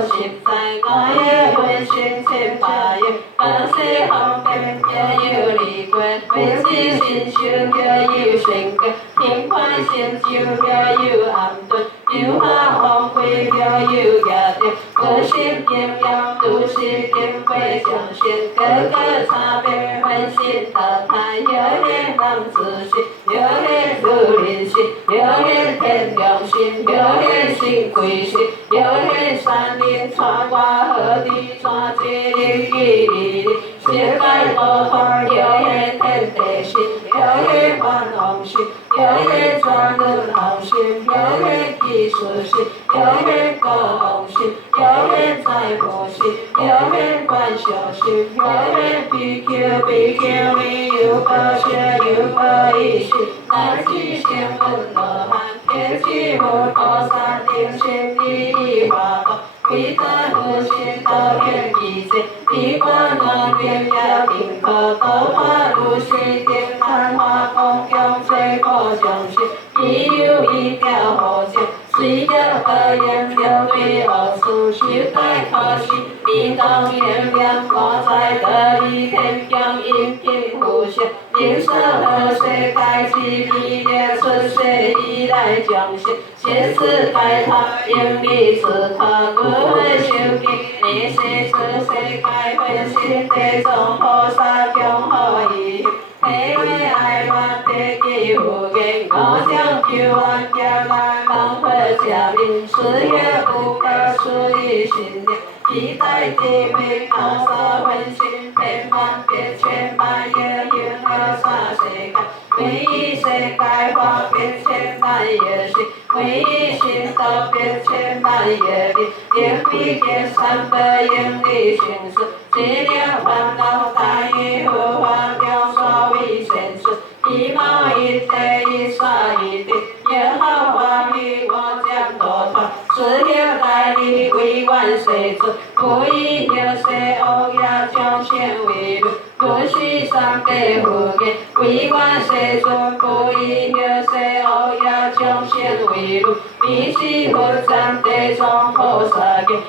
实在，我也会心千百业，本是方便也有离观，为知心修也有成根，平宽心修也有暗顿，有法方贵也有压定，个性营养都是定位象现，各个差别分心淘汰，有人能自信，有人不灵性，有人天良心，有人心归心，有人山林传话和地传机灵一理理，世界多方，有人天地心，有人万红心，有人专论好心，有人技术心，有人高红心，有人在乎心，有人观小心，有人比 Q 比 Q 里有个学有个意心，乃至先问罗汉，天气无多三定心第一法道。彼得无心道变异界，彼观我变也并可道法如是定谈话共用最可相信，已有一条好像，虽然不言了对后事，实在可惜，你当原谅我在得意天降因天互相，灵舍和世界之必然出世以来降现，现世该他应力自他不会修行，你是出世界分心地藏菩萨强可以。体会爱恋的基护根，我将救安家来当佛家命，事业不可思议心念，期待地位高手分心，千万别千万也应了啥世界，唯一世界方便千万也是，唯一心道别千万也力，应必见三百应力行事，这两烦恼大于何方了所谓现实，一毛一地一沙一地，也好法于我将多团，是要代理为万世尊，不以有色欧亚将显为律，不须三百护念，为万世尊，不以有色欧亚将显为律，必须佛赞地藏菩萨经，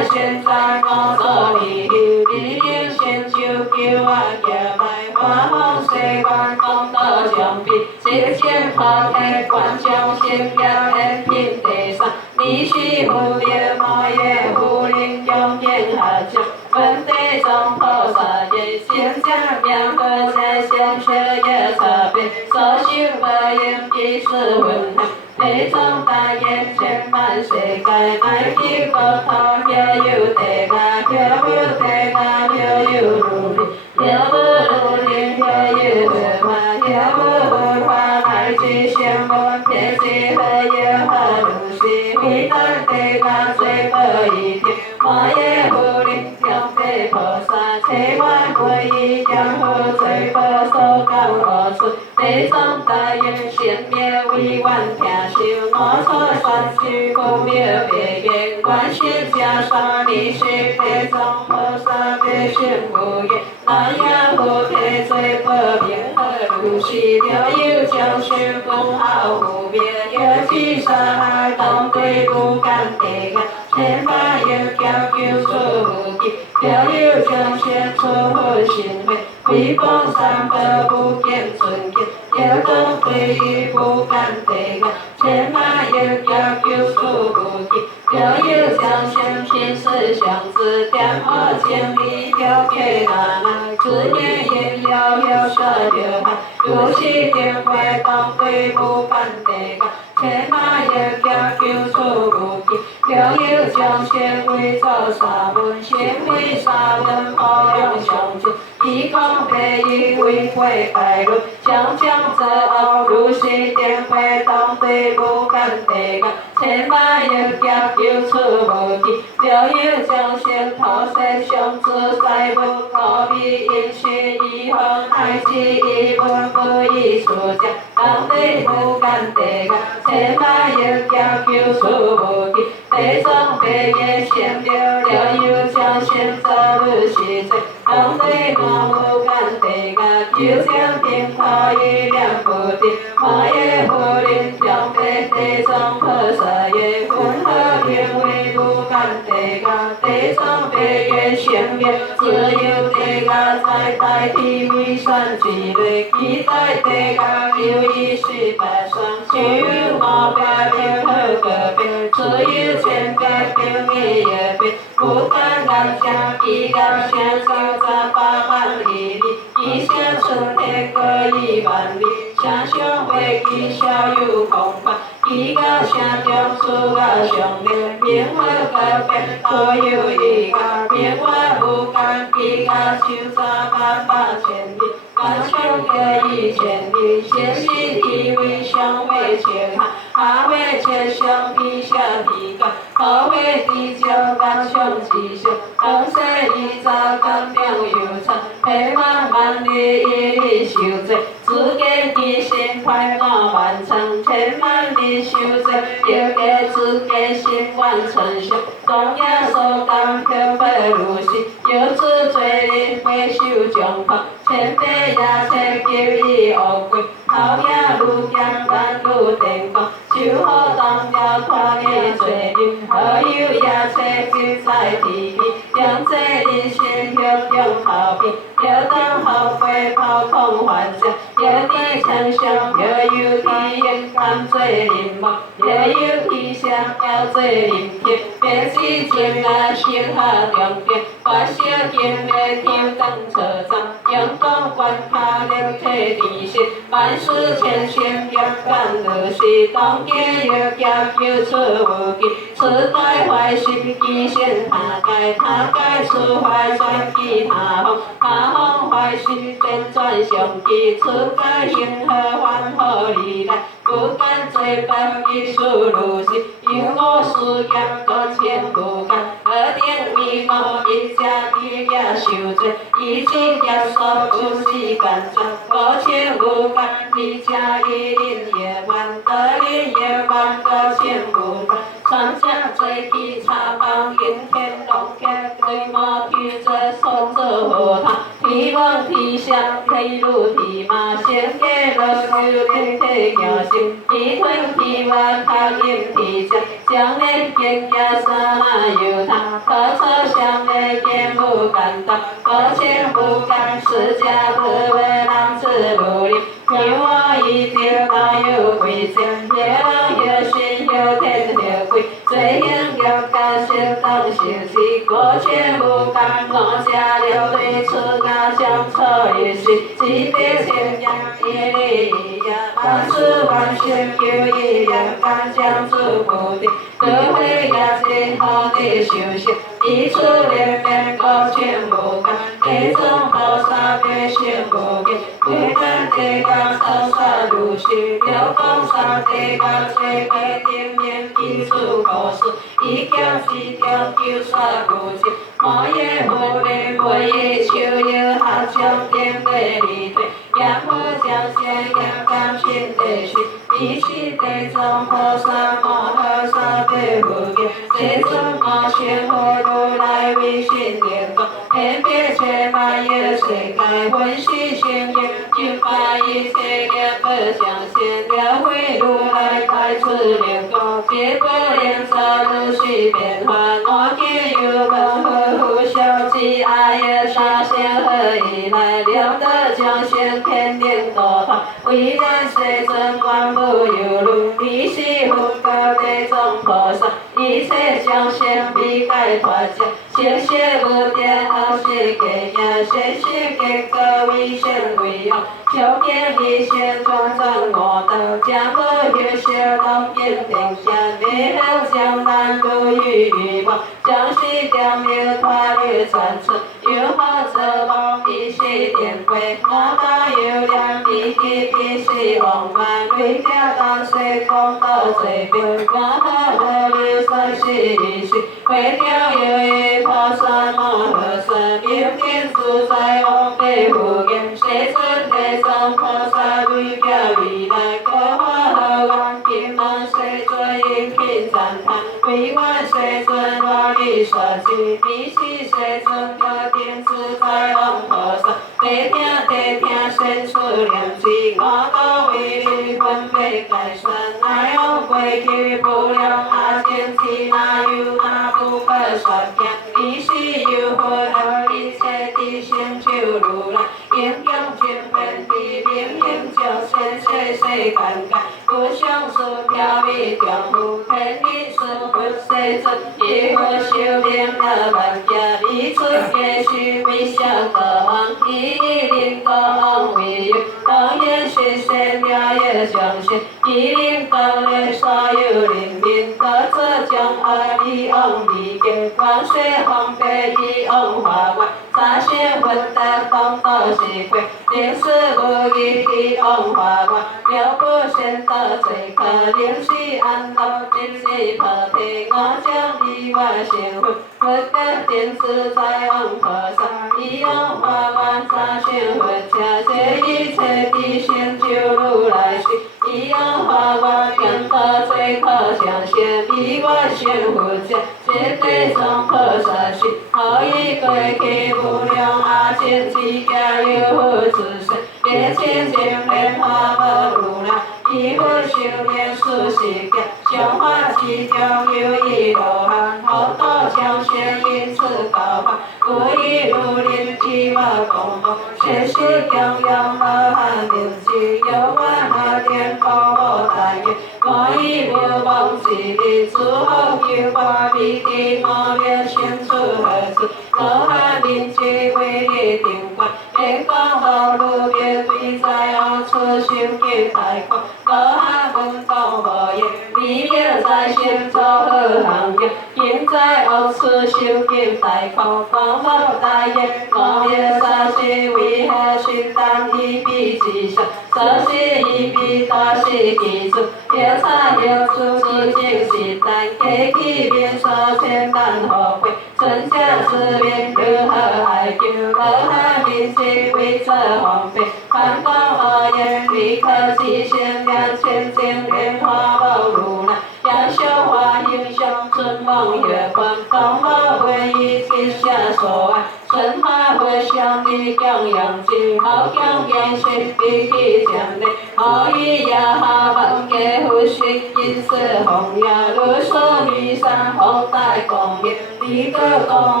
现在我所离流，理应先救救啊家来，花风世观公道相比，世间法体观将心要恩品地上，你是无业莫业无灵永远合掌，问地藏菩萨言，现将两个在相学也差别，所修不应即是混合。地藏大言千万世界，乃至国土也有地界，也有地界也有如理，也无如理也有佛法，也无佛法乃至仙门天地何也何如是，唯但地界最不一定，我也无灵将地菩萨，千万归依将护最不所感何处，地藏大言显灭为万听修，我所传修不灭别言，观世加上你是地藏菩萨别宣无言，那也无体最不平和如是，了有将修功好无灭，有其杀害当对不敢地干，千百有教救出无极，了有将宣出佛心慧，回光三宝不见尊敬，有当归于不敢地干，千百有教救出无极，了有将宣天师相知，点二千里了给那那，只念也了了舍着海，如是定会当对无间地界。千万业劫救出无期，六有将先为造沙文，先为沙文好用上主，以光被以为会改论，将则后如是定会当对无间地界。千万业劫救出无期，六有将先头世上自在无高比因是以后乃至以本不以出家，当对无间地界。千万业劫救出无期，地藏悲业成了，了有将先早日是罪，当对无间地界，求生天靠一念不定，马耶夫人将被地藏菩萨耶，混合变为无间地界，地藏悲业成了，只有地界在代替为善之类，其在地界有一十八双，只有毛病变好个变，只有千个变异也变，不敢敢将一个先生在八万里里，一下春天各一万里，想想会记小有空白，一个想中出个上联，变化个变都有一个，变化不敢一个就在万八千里。万象各一千里，先是地位相为前行，下为前相比下地高，高为地角万象之上，东西一早干粮有产，黑马万里一日受罪，自己地心快马万场，千万里受罪，又给自己心完成上，中央所当漂白如是，有此罪人会受奖罚，千百也切求以恶鬼，头也愈强干愈电光，手好当了拖嘅罪人，好友也切就在地里，将这人生向中逃避，要当后悔跑空幻想，有地强相，又有地缘甘做人梦，又有地想要做人天，便是情啊心下重点，把小经的天当车站，阳光观他了体地心，万事千心业感如是，当今又劫救出无期，此界坏心机先他界，他界出坏转其他方，他方坏心变转上机，此界幸好还好利来，不敢做白艺术如是，有我事业多千不敢，而定为我一家地也受罪，一起接受不是干转，多千不敢，一家一人也完，得人也完，多千不敢，三家最起茶房迎天龙天，对马天在所做何他，天王天下天如天马，先给老师天体行行，天吞天外他应天将，将来见家啥有他，可操相来见不敢当，多千不敢，释迦不为男子努力，有我一定大有贵贱，别人有心有天有贵，最应要感谢当行事，过千不敢，我家了对此家相错一时，即便千样一理一样，万事万心有一样，敢将之不定，得会也是好的修行，一处连绵过千不敢，地藏菩萨别心不给，为敢地敢烧杀如是，了光杀地敢随个定面基础故事，一条一条救杀如是，我也不能不以求有下将天的离退，也不将仙也甘心的去，比起地藏菩萨摩诃萨的福业，地藏摩仙佛如来为心莲光，偏偏却满有世界欢喜心愿，就把一切念不相信，了会如来开出莲光，结果连着如是变化，我见有本和护小鸡爱也杀仙和以来，了得将先天天多他，为然谁真观不有路，你是佛告地藏菩萨，一切将先必该脱家，先学无点好事给呀，先学给各位先为用，求见一些装装我的将我有些当变定下，你好江南如雨雨梦，将西点流花月传出，有好则望必是点归，我大有两地地必是红满，为家当水公到水边，我好的流三十一岁，为了有一泡山莫河山，明天住在往北福建，谁准地上菩萨为家未来，各花好望金满，谁准应聘赞叹，为我谁准我的说句，你是谁准个天自在往菩萨，得听得听先出良知，我都为你分别解散，哪有过去不良阿坚持，哪有那不可说见，你是有何一切的成就如来，应用全本的明明就先世世间间，不相思飘逸中不天意是不世尊，一个修炼了万家，一出也许微笑的王，一灵个王为有，当然是神了也相信，一灵个的所有灵命，各自将阿弥唵弥给光水方便一唵化外，三线混的东道西归，灵是无一的唵化外，了不现的最可灵是安道真是菩提，我将你我幸福，佛的天自在唵菩萨，一唵化外三线混恰，这一切的成就如来是，一唵化外讲到最可相信，比我幸福家，绝对从菩萨是，可以过去无量阿坚之家有何自身，别千千莲花不如来，一佛修炼数世间，香花其中有一罗汉，好道强宣因此高法，故以如林之瓦公公，学习供养罗汉名句，有万那天高我但愿，我以无忘记的诸后求法必地我愿现出何处，罗汉名句为你定观，天光后路别对在后处修行太空，罗汉闻道无言，你了在先做好行业，现在后处修行太空，光无大言，我了三世为何寻当一笔之上，三世一笔大是基础，了差了处自净是但，过去面所千难后悔，真正是面如何爱求，罗汉名句为这方便，看光无言，立刻即现2000莲花宝如来，亚修华英雄尊王月光，高马为一天下所爱，神马会向你供养之，好供养神必去奖励，可以呀哈万劫不息，因是弘扬如所弥山红大光明，你个光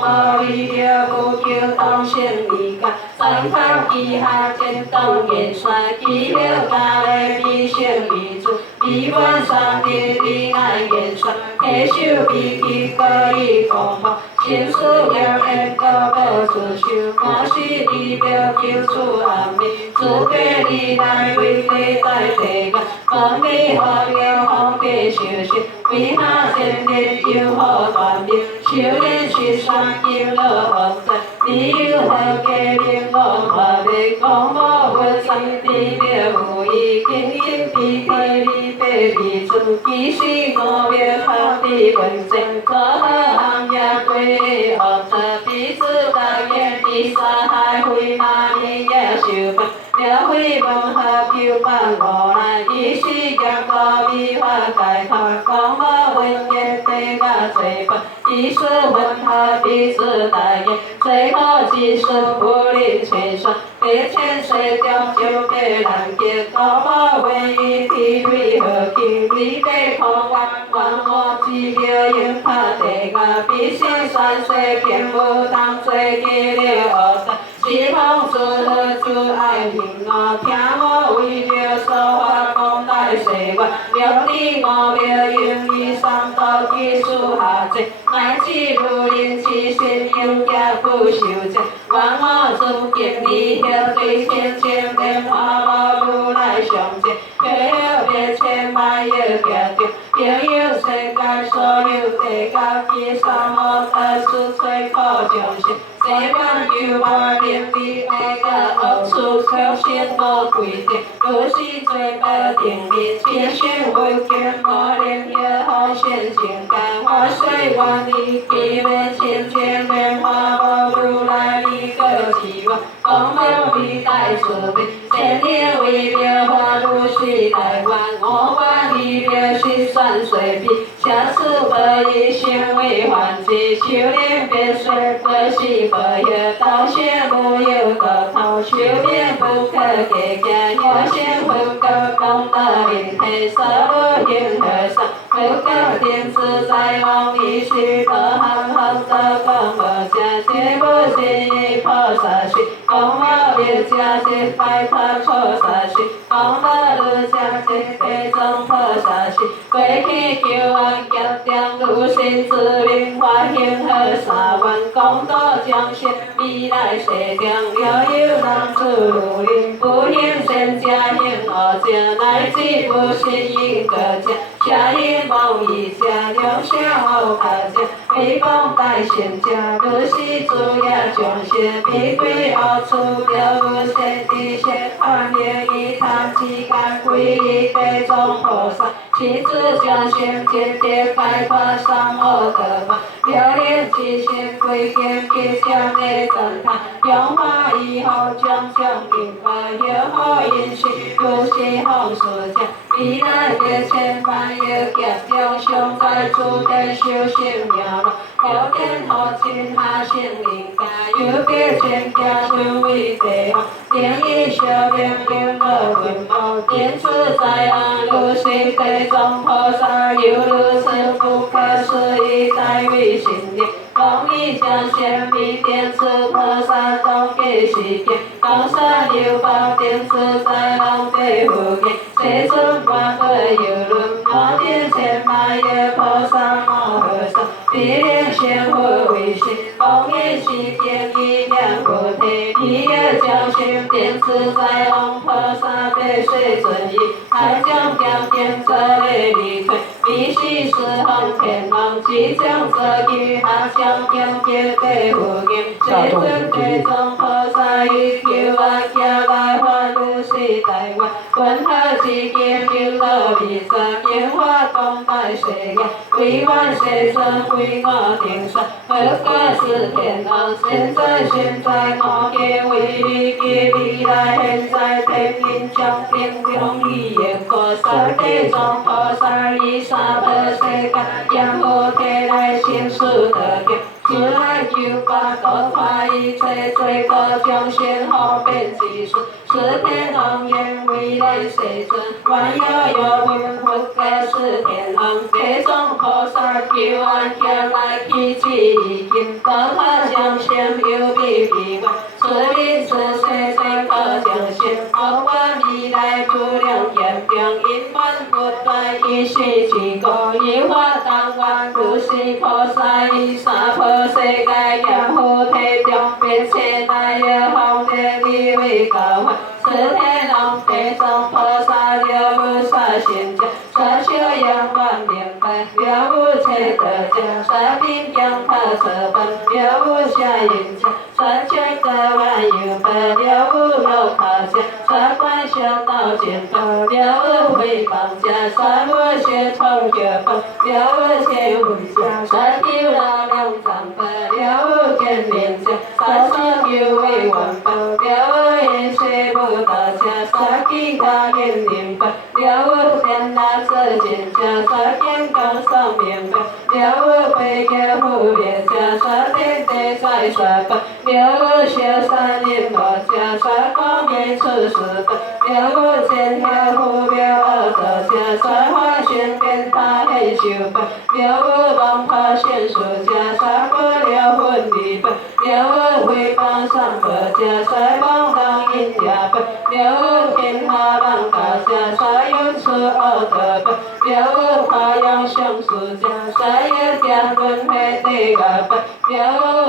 芒为了不求当先离开，三康以下见当元帅，一了家的必胜一主，一万上的你爱元帅，黑手比起可以光芒，先是两人个个自修，我是你了救出阿弥，自给你来为对待这个，帮你好了好的修行，为他先练有好锻炼，修炼是上经了红尘，你有何给令我怕的，光我浑身的了无意，经营的对你被你出，其实我了好的文正，可行也归红尘，彼此大言的杀害会骂你也受分。了会问何求办我来，一时间个美化解脱，光我文言对个最笨，一时问何彼此大言，最后即是不吝全身，别欠谁将就别难结，光我文艺体会何其你得看我只了用他这个必须算谁见不当最给了我的。是方诸佛诸爱听我，听我为了说法讲大誓愿，六地五庙应以三道技术下济，乃至如人之身应家不受戒，愿我尊敬礼孝对千千莲花宝如来上戒，配合别千万有家中，应有世界所有地界之三摩得出最苦众生。世间求我名利爱甲恶处，求生无规定，如是罪报定力，千生不见我灵药好现情感，我虽愿意祈愿千千莲花宝如来你个希望，讲了伟大慈悲，千年为了法如是大愿，我愿为了十善随彼，下次不以心为欢喜，修炼别说不是不有，道学无有个头，修炼不可计价，有心不可功德灵体，所有因和尚，不可定自在往一时得行行得功无价，皆不是一菩萨心，功德别价是拜他菩萨心，功德如价是非众菩萨心，过去求愿业定如是自命发现和三愿，功德将现未来世中，了有人自如灵，不应善加应恶加，乃至不是因果加，下因妄意加，良相恶加，诽谤大圣加，如是诸业众生，必归恶处了无生地现，反应以他之间归依地藏菩萨，其自将现见地开发三恶得法，了念之心归见吉祥的真他，用法以后将将因果，有好因时如是好事加，未来别千万有业中上在诸地修行了了，有天后亲下生灵界，有别千家成为地方，灵异小明明乐文宝，天自在安如是地藏菩萨，有如此不可思议大威神力，公益将显密电子菩萨当给世间，高山六宝电子在龙地福建，世尊万德有论，我见千万有菩萨摩诃萨，必令显佛为性，公益世间一念菩提，一叶将显电子在龙菩萨被水尊意，还将将电则类离退，必须四方天王即将则于他将将结地福建，世尊地藏菩萨于求阿家来还如是大愿，观他之见明乐弥撒，变化功大誓愿，为万世尊为我定善，何个是天王？现在我给为你给未来现在天人将天中一业过，三地藏菩萨以三菩世界，让菩提来行事得定。自来求法度化一切罪过众生，好变之事。是天王愿为来世尊，万有有缘佛个是天王，地藏菩萨求安家来起之意见，度化众生有必必愿。此人此世最可众生，不管未来诸量严重，因缘不断一时之过，以法当愿如是菩萨以三菩世界严护提中，并且大有方便利为高法。此天龙地藏菩萨了无萨行者，所修阳光明白，了无切得者，所并将他舍本，了无下因者，所求得万有本，了无漏他者，所观修道见本，了无诽谤者，所无学从觉本，了无切混者，所求了量藏本，了无见明者，所求为完本，了无因世不大者，所其他因明白，了无天大自见者，所见共上明白，了无非觉忽别者，所天地在所本，了无修善因魔者，所光明出世本，了无见晓忽别恶者，所发现变他黑修本，了无妄他现数者，所不了分离本，了无诽谤上佛者，因也不，了无天下万家家，啥有出奥德不，了无花样相思家，啥有家轮回地也不，了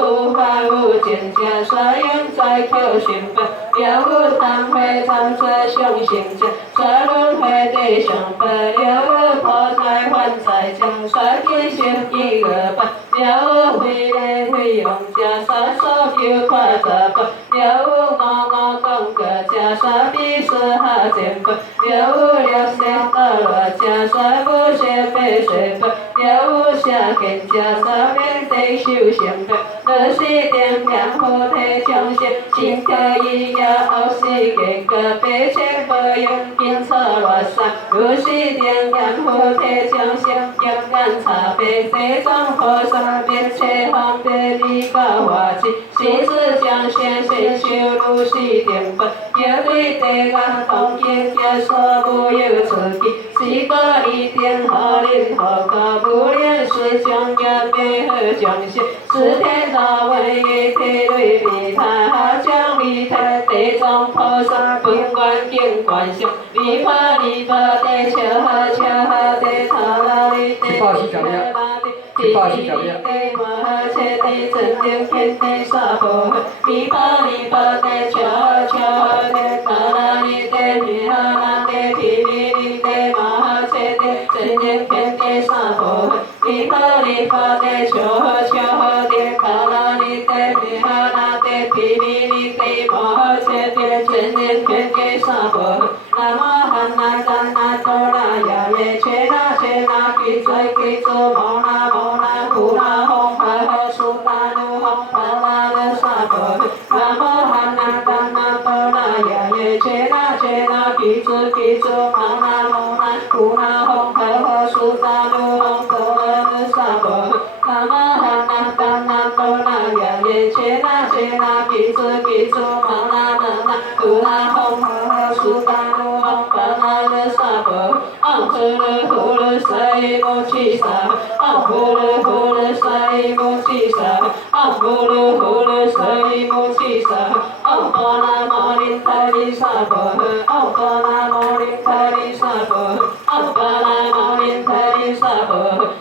无凡无见家，啥有在求心不，了无当会长者相信家，啥轮回地相不，了无破财还财家，啥见心一个不，了无回来回用家，啥手就快着不，了无我讲个家，啥比是哈见不，了无了些到了家，啥不些被水不，了无下见家，啥面对修行不，那是点偏菩提将心，心跳一呀后是个个被千不用见错罗山，那是点偏菩提将心，勇敢茶杯这种和尚面切方的离个话题，是自将先生修路是点不，要对这个同见家所不有自己，是个一点好灵好个不连是将人美和将心，是天道为一体对比他哈将离他这种菩萨本观境观想，离怕离怕的巧合巧合的他拉离的切地真正天地萨婆，离怕离怕的巧合巧合的他拉离的弥哈那的毗梨离的马哈切的真正天地萨婆，离怕离怕的巧合巧合的他拉离的弥哈那的毗梨离的马哈切的真正天地萨婆，那么汉那赞那多那呀耶切那切那基在基祖摩那摩那呼那吽哈哈苏达努吽哈那那萨婆，那么汉那赞那多那呀耶切那切那基祖摩那摩那呼那吽哈哈苏达努吽多那萨婆，那么汉那赞那多那呀耶切那切那基祖摩那摩那呼那吽哈哈苏达努吽哈那那萨婆，呼噜呼噜塞摩契萨，呼噜呼噜塞摩契萨，呼噜呼噜塞摩契萨，巴那摩林塔利萨婆，巴那摩林塔利萨婆，巴那摩林塔利萨婆，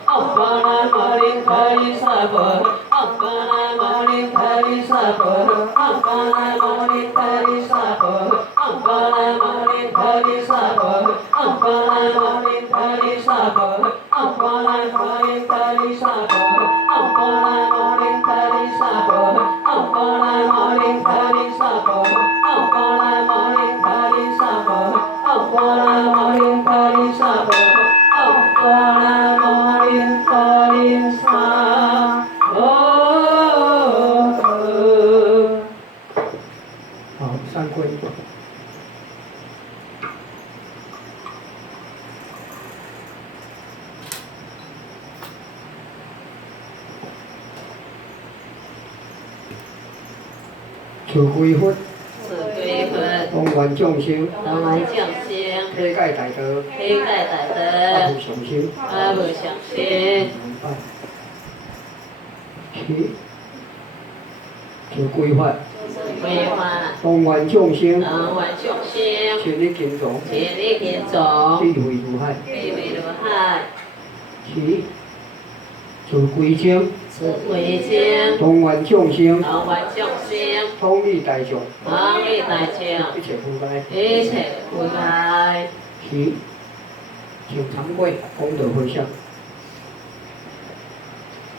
巴那摩林塔利萨婆，巴那摩林塔利萨婆，巴那摩林塔利萨婆，巴那摩林塔利萨婆，巴那摩林塔利萨婆，巴那摩林塔利萨婆，巴那摩林塔利萨婆，巴那摩林塔利萨婆，巴那摩林塔利萨婆，巴那摩林塔利萨婆，巴那摩林塔利萨婆。好，散会。自归佛，自归佛，东愿众生，东愿众生，体解大道，体解大阿道，无上心，阿无上心。起，自归法，自归法，东愿众生，东愿众生，千里经藏，千里经藏，智慧如海，智慧如海。起，自归正，自归正，东愿众生，东愿众生，通理大众，通理大众，一切富贵，一切富贵。起，请常贵功德回向，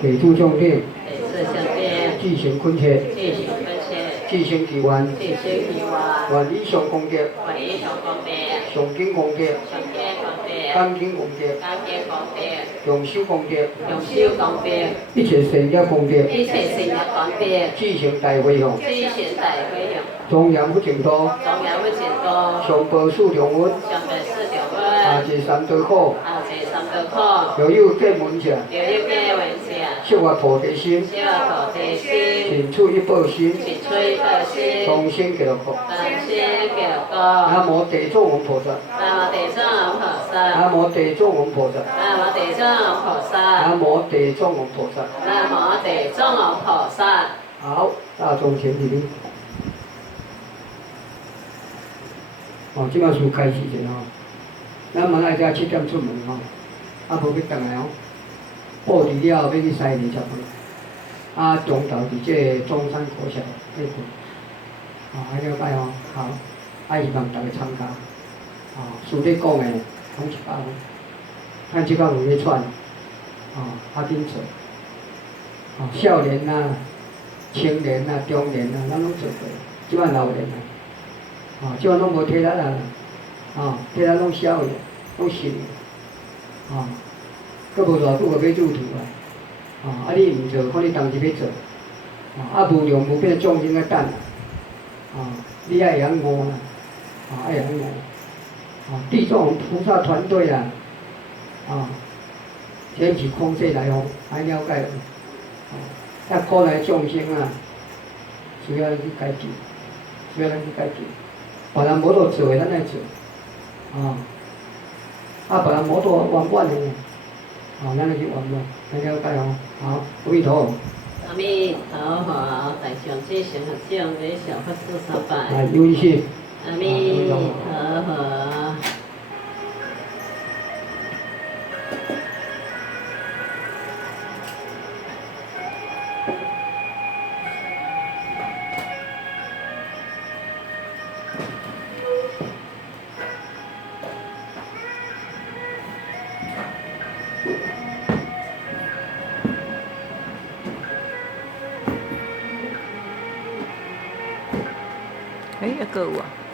给诸众生，第四相殿，自行坤切，继续分切，自行祈愿，继续希望，愿以上功德，为以上功德，上经功德，上天功德，甘经功德，甘天功德，永修功德，永修功德，一切善业功德，一切善业功德，自行大回向，知行大回向，庄严不净土，中央不净土，上报数量温，上辈四条下温，济三得苦，后济三得苦，又有见闻者，又有皆闻者，设我菩提心，小菩提心，尽出一报心，尽吹个心，同生极乐国。当先给了南歌，无地藏王菩萨，南无地藏王菩萨，南无地藏王菩萨，南无地藏王菩萨，南无地藏王菩萨。南无地藏王菩萨。好，大众前起立。哦，即摆事开始者吼，咱明仔只7点出门吼，啊无要倒来哦，布置了后要去西里食饭，啊中昼伫这中山国小迄睏，啊了解吼，好，啊希望大家参加，啊事咧讲诶，拢100分，咱即摆有咧喘，啊紧做，少年啊、青年啊、中年啊，咱拢做过，即摆老年啊，即摆拢无体力啊，体力拢消去，拢瘦去，佫无偌久就要入土啊，你毋做，看你当时要做，无量无边众生在等你爱会晓悟啦，爱会晓悟，地藏菩萨团队啊，天是空世来往，还了解无？苦难众生啊，需要咱去解决，需要咱去解决。别人无路做的，咱来做，别人无路圆满的，咱来去圆满，咱了解哦。好，阿弥陀佛。阿弥陀佛，大众至诚合掌，礼小法师3拜。来，有一些。阿弥陀佛。还佫有啊。